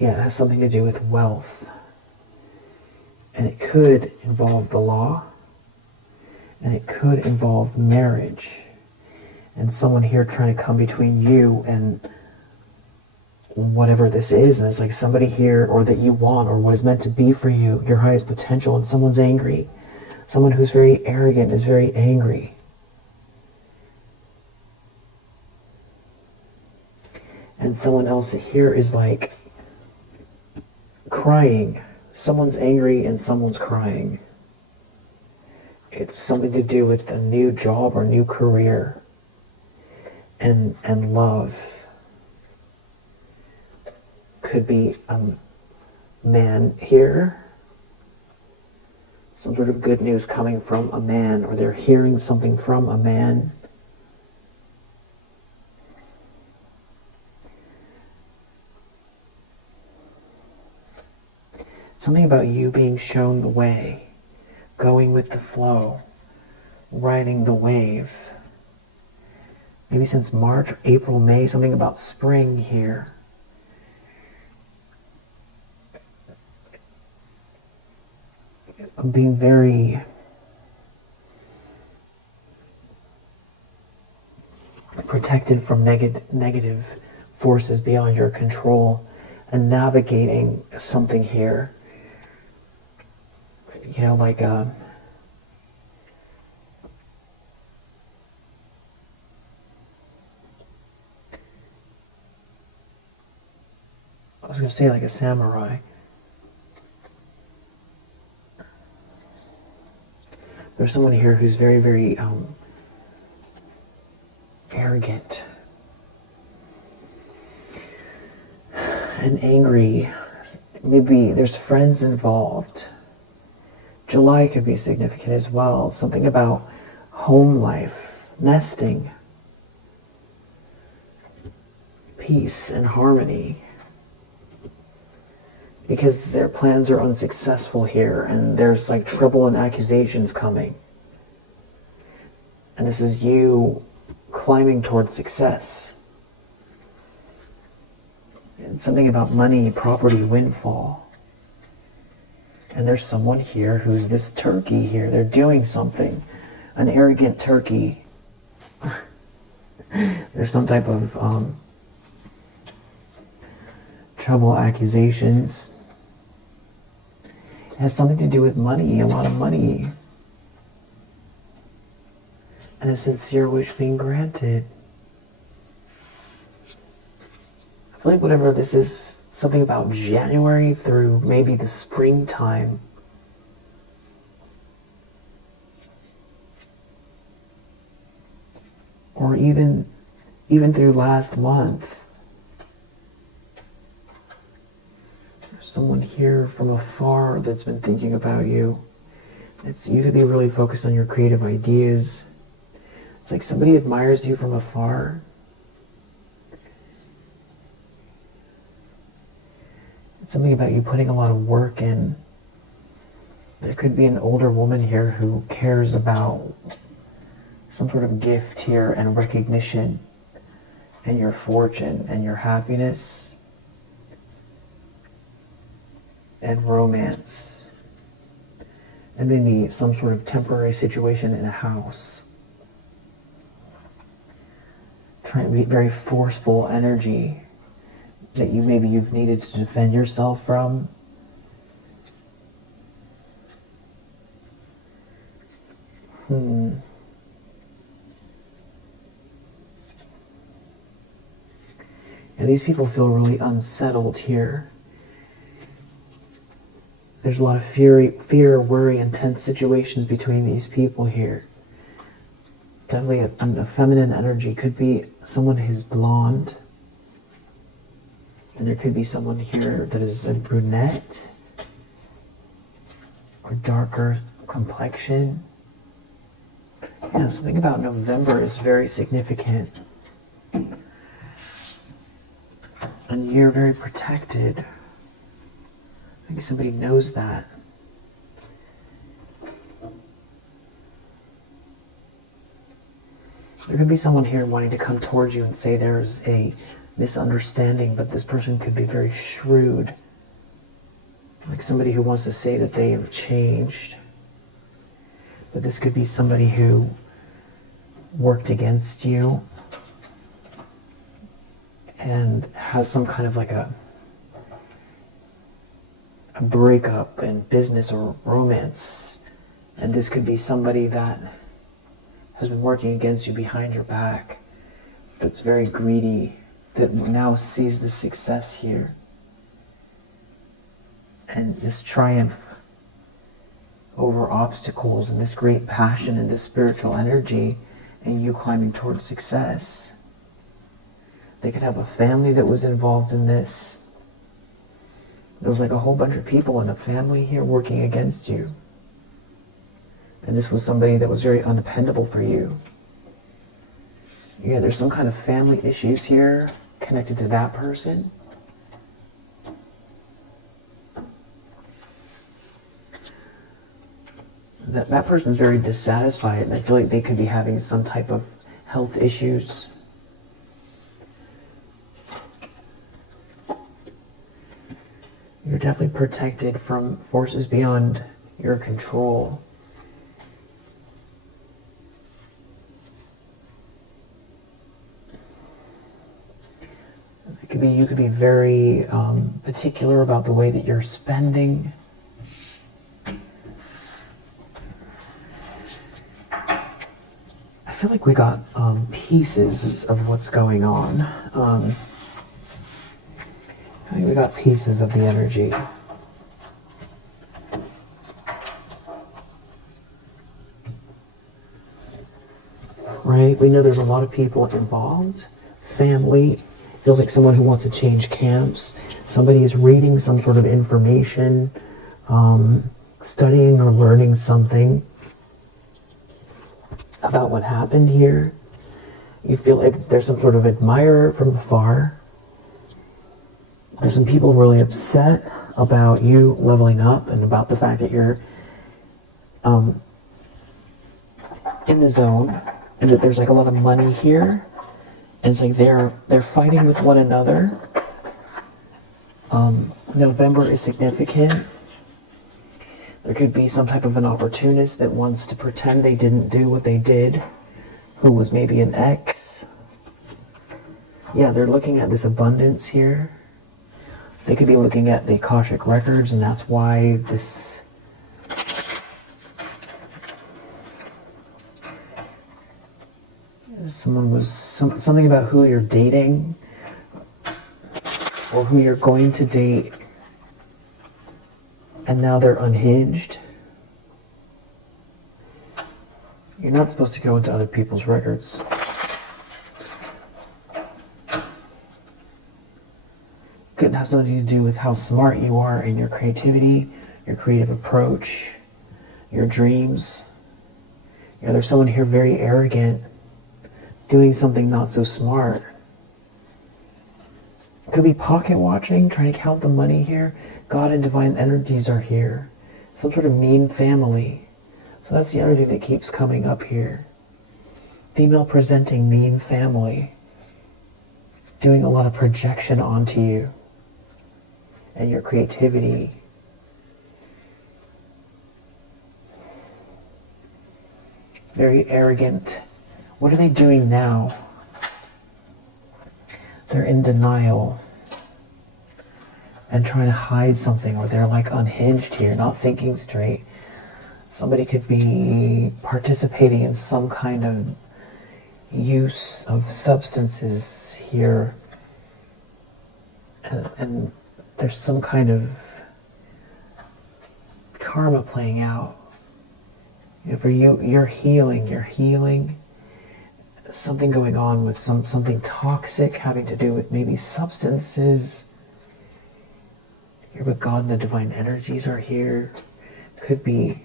Yeah, it has something to do with wealth. And it could involve the law. And it could involve marriage. And someone here trying to come between you and whatever this is. And it's like somebody here, or that you want, or what is meant to be for you, your highest potential, and someone's angry. Someone who's very arrogant is very angry. And someone else here is like crying. Someone's angry and someone's crying. It's something to do with a new job or new career and love. Could be a man here. Some sort of good news coming from a man, or they're hearing something from a man. Something about you being shown the way, going with the flow, riding the wave. Maybe since March, April, May, something about spring here. Being very protected from negative forces beyond your control, and navigating something here. You know, like I was going to say like a samurai. There's someone here who's very, very arrogant and angry. Maybe there's friends involved. July could be significant as well. Something about home life, nesting, peace and harmony. Because their plans are unsuccessful here, and there's like trouble and accusations coming. And this is you climbing towards success. And something about money, property, windfall. And there's someone here who's this turkey here. They're doing something. An arrogant turkey. There's some type of trouble, accusations. It has something to do with money, a lot of money. And a sincere wish being granted. I feel like whatever this is, something about January through maybe the springtime. Or even through last month. There's someone here from afar that's been thinking about you. You could be really focused on your creative ideas. It's like somebody admires you from afar. Something about you putting a lot of work in. There could be an older woman here who cares about some sort of gift here and recognition and your fortune and your happiness and romance and maybe some sort of temporary situation in a house. trying to be very forceful energy that you've needed to defend yourself from. And these people feel really unsettled here. There's a lot of fear, worry, and tense situations between these people here. Definitely a feminine energy. Could be someone who's blonde. And there could be someone here that is a brunette. Or darker complexion. Yeah, something about November is very significant. And you're very protected. I think somebody knows that. There could be someone here wanting to come towards you and say there's a misunderstanding, but this person could be very shrewd. Like somebody who wants to say that they have changed. But this could be somebody who worked against you and has some kind of like a breakup in business or romance. And this could be somebody that has been working against you behind your back, that's very greedy, that now sees the success here. And this triumph over obstacles and this great passion and this spiritual energy and you climbing towards success. They could have a family that was involved in this. There was like a whole bunch of people in a family here working against you. And this was somebody that was very undependable for you. Yeah, there's some kind of family issues here connected to that person. That person's very dissatisfied, and I feel like they could be having some type of health issues. You're definitely protected from forces beyond your control. You could be very particular about the way that you're spending. I feel like we got pieces of what's going on. I think we got pieces of the energy. Right? We know there's a lot of people involved. Family. Feels like someone who wants to change camps. Somebody is reading some sort of information, studying or learning something about what happened here. You feel like there's some sort of admirer from afar. There's some people really upset about you leveling up and about the fact that you're in the zone and that there's like a lot of money here. And it's like they're fighting with one another. November is significant. There could be some type of an opportunist that wants to pretend they didn't do what they did, who was maybe an ex. Yeah, they're looking at this abundance here. They could be looking at the Akashic records, and that's why this... Someone was something about who you're dating or who you're going to date, and now they're unhinged. You're not supposed to go into other people's records. Could have something to do with how smart you are in your creativity, your creative approach, your dreams. Yeah, there's someone here very arrogant, doing something not so smart. Could be pocket watching, trying to count the money here. God and divine energies are here. Some sort of mean family. So that's the other thing that keeps coming up here. Female presenting mean family. Doing a lot of projection onto you and your creativity. Very arrogant. What are they doing now? they're in denial and trying to hide something, or they're like unhinged here, not thinking straight. Somebody could be participating in some kind of use of substances here, and there's some kind of karma playing out. For you, you're healing something going on with something toxic having to do with maybe substances. Here, but God and the divine energies are here. Could be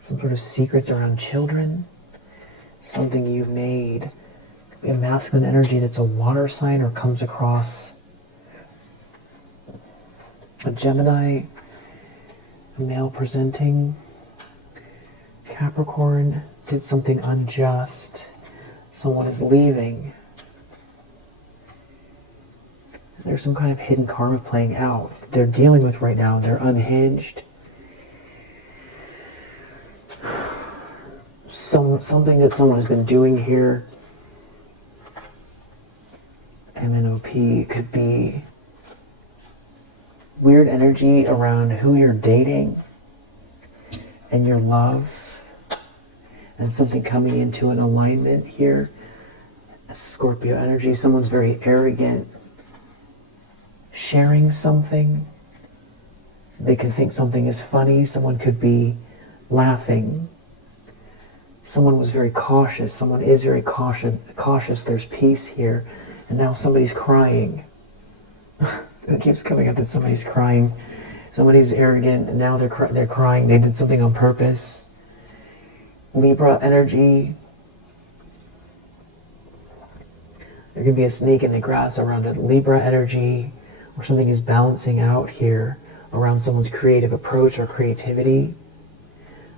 some sort of secrets around children, something you've made. Could be a masculine energy that's a water sign or comes across a Gemini, a male presenting. Capricorn did something unjust. Someone is leaving. There's some kind of hidden karma playing out. They're dealing with right now. They're unhinged. Something that someone has been doing here. MNOP could be weird energy around who you're dating and your love, and something coming into an alignment here. Scorpio energy. Someone's very arrogant, sharing something. They could think something is funny. Someone could be laughing. Someone was very cautious. Someone is very cautious. There's peace here. And now somebody's crying. It keeps coming up that somebody's crying. Somebody's arrogant, and now they're crying. They did something on purpose. Libra energy. There could be a snake in the grass around it. Libra energy, or something is balancing out here around someone's creative approach or creativity.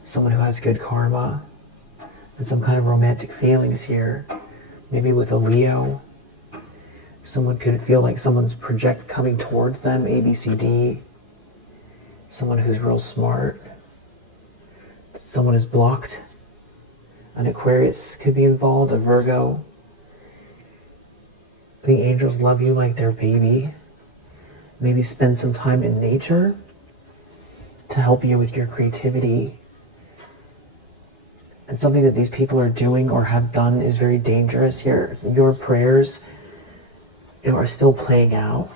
Someone who has good karma and some kind of romantic feelings here. Maybe with a Leo. Someone could feel like someone's coming towards them, ABCD. Someone who's real smart. Someone is blocked. An Aquarius could be involved, a Virgo. The angels love you like their baby. Maybe spend some time in nature to help you with your creativity. And something that these people are doing or have done is very dangerous here. Your prayers, are still playing out.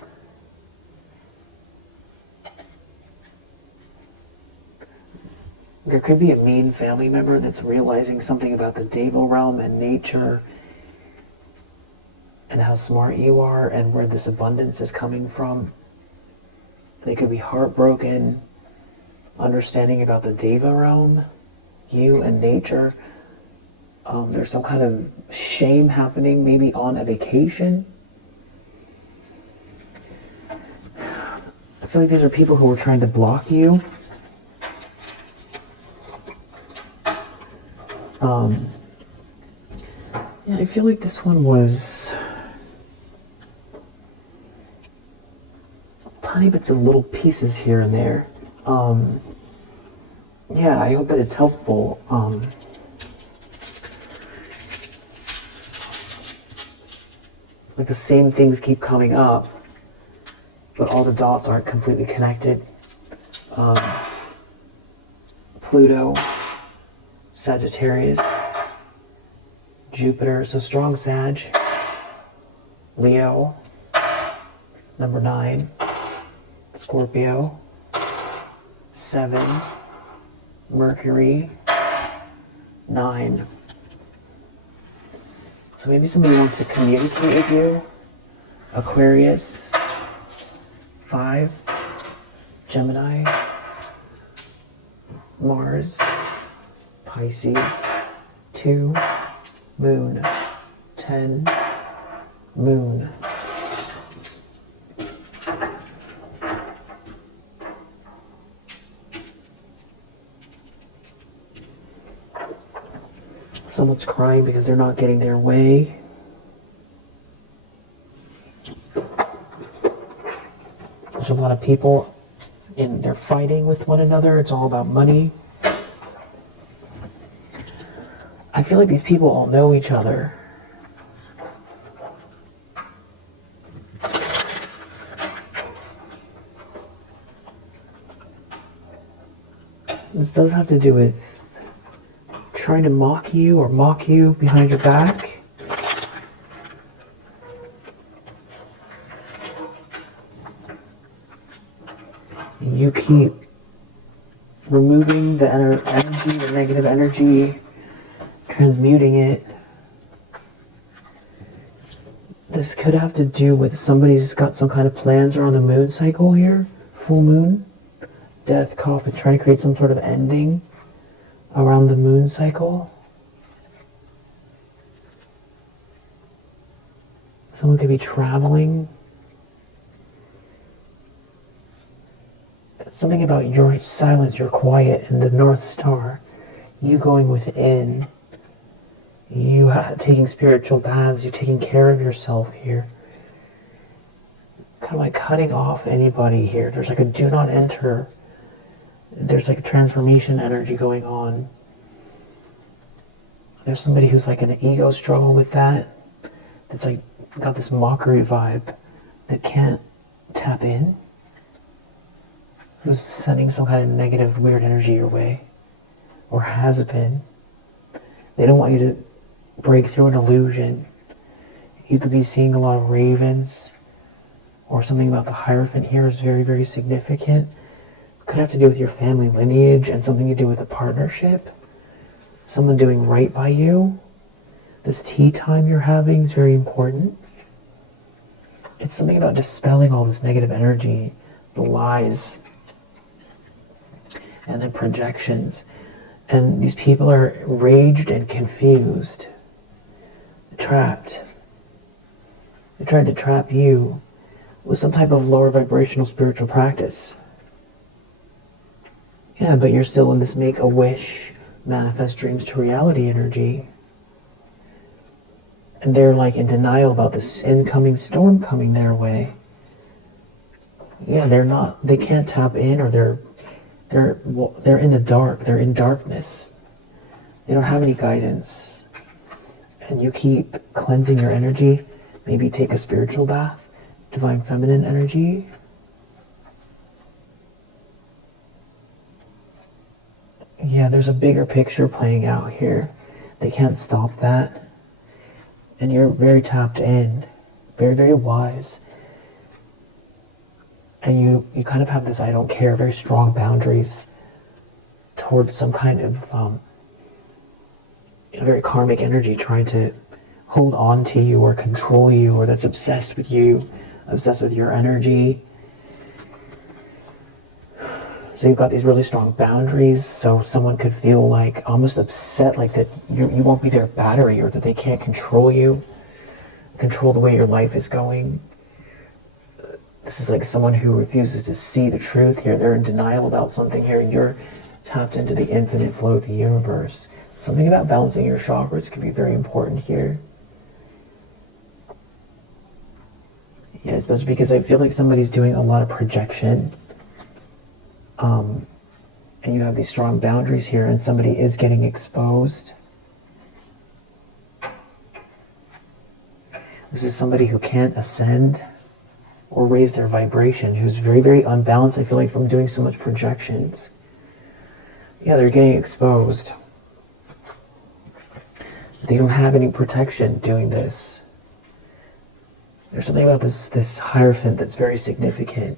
There could be a mean family member that's realizing something about the Devo realm and nature and how smart you are and where this abundance is coming from. They could be heartbroken, understanding about the Deva realm, you and nature. There's some kind of shame happening, maybe on a vacation. I feel like these are people who are trying to block you. Yeah, I feel like this one was tiny bits of little pieces here and there. Yeah, I hope that it's helpful. Like the same things keep coming up, but all the dots aren't completely connected. Pluto, Sagittarius, Jupiter, so strong Sag, Leo, number 9, Scorpio, 7, Mercury, 9. So maybe somebody wants to communicate with you. Aquarius, 5, Gemini, Mars, Pisces, 2, Moon, 10, Moon. Someone's crying because they're not getting their way. There's a lot of people they're fighting with one another. It's all about money. I feel like these people all know each other. This does have to do with trying to mock you behind your back. You keep removing the energy, the negative energy, transmuting it. This could have to do with somebody's got some kind of plans around the moon cycle here, full moon, death, coffin, trying to create some sort of ending around the moon cycle. Someone could be traveling. Something about your silence, your quiet, and the North Star. You going within. You taking spiritual paths. You taking care of yourself here. Kind of like cutting off anybody here. There's like a do not enter. There's like a transformation energy going on. There's somebody who's like an ego struggle with that. That's like got this mockery vibe that can't tap in. Who's sending some kind of negative, weird energy your way, or has been. They don't want you to break through an illusion. You could be seeing a lot of ravens, or something about the Hierophant here is very, very significant. It could have to do with your family lineage and something to do with a partnership. Someone doing right by you. This tea time you're having is very important. It's something about dispelling all this negative energy, the lies, and then projections. And these people are raged and confused, trapped. They tried to trap you with some type of lower vibrational spiritual practice. Yeah, but you're still in this make-a-wish, manifest dreams to reality energy. And they're like in denial about this incoming storm coming their way. Yeah, they can't tap in, or they're in the dark. They're in darkness. They don't have any guidance. And you keep cleansing your energy. Maybe take a spiritual bath, divine feminine energy. Yeah, there's a bigger picture playing out here. They can't stop that. And you're very tapped in, very, very wise. And you kind of have this I don't care, very strong boundaries towards some kind of very karmic energy trying to hold on to you or control you, or that's obsessed with you, obsessed with your energy. So you've got these really strong boundaries, so someone could feel like almost upset, like that you won't be their battery, or that they can't control you, control the way your life is going. This is like someone who refuses to see the truth here. They're in denial about something here. You're tapped into the infinite flow of the universe. Something about balancing your chakras could be very important here. Yeah, especially because I feel like somebody's doing a lot of projection. And you have these strong boundaries here, and somebody is getting exposed. This is somebody who can't ascend or raise their vibration, who's very, very unbalanced, I feel like, from doing so much projections. Yeah, they're getting exposed. They don't have any protection doing this. There's something about this Hierophant that's very significant.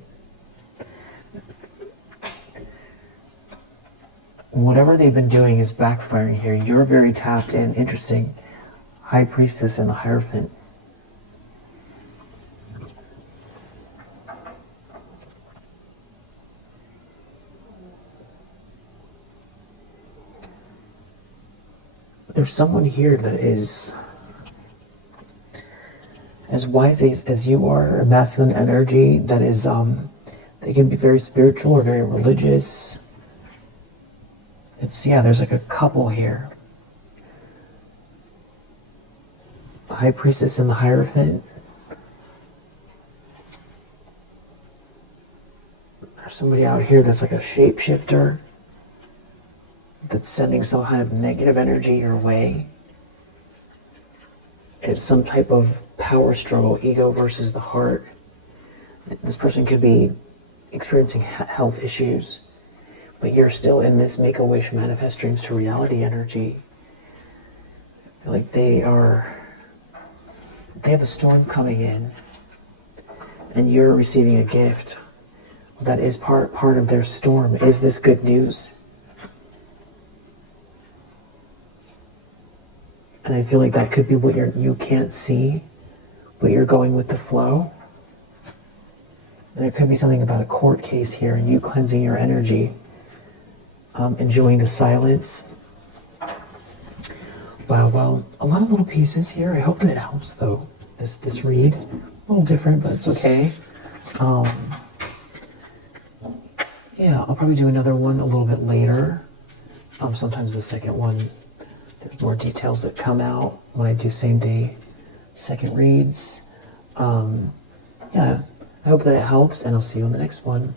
Whatever they've been doing is backfiring here. You're very tapped in. Interesting. High Priestess and the Hierophant. There's someone here that is as wise as you are, a masculine energy that is, they can be very spiritual or very religious. It's, yeah, there's like a couple here. The High Priestess and the Hierophant. There's somebody out here that's like a shapeshifter that's sending some kind of negative energy your way. It's some type of power struggle, ego versus the heart. This person could be experiencing health issues but you're still in this make-a-wish, manifest dreams to reality energy. I feel like they have a storm coming in, and you're receiving a gift that is part of their storm. Is this good news? And I feel like that could be what you can't see, but you're going with the flow. There could be something about a court case here and you cleansing your energy, enjoying the silence. Wow, well, a lot of little pieces here. I hope that it helps, though, this read. A little different, but it's okay. Yeah, I'll probably do another one a little bit later. Sometimes the second one, there's more details that come out when I do same day second reads. Yeah, I hope that it helps, and I'll see you on the next one.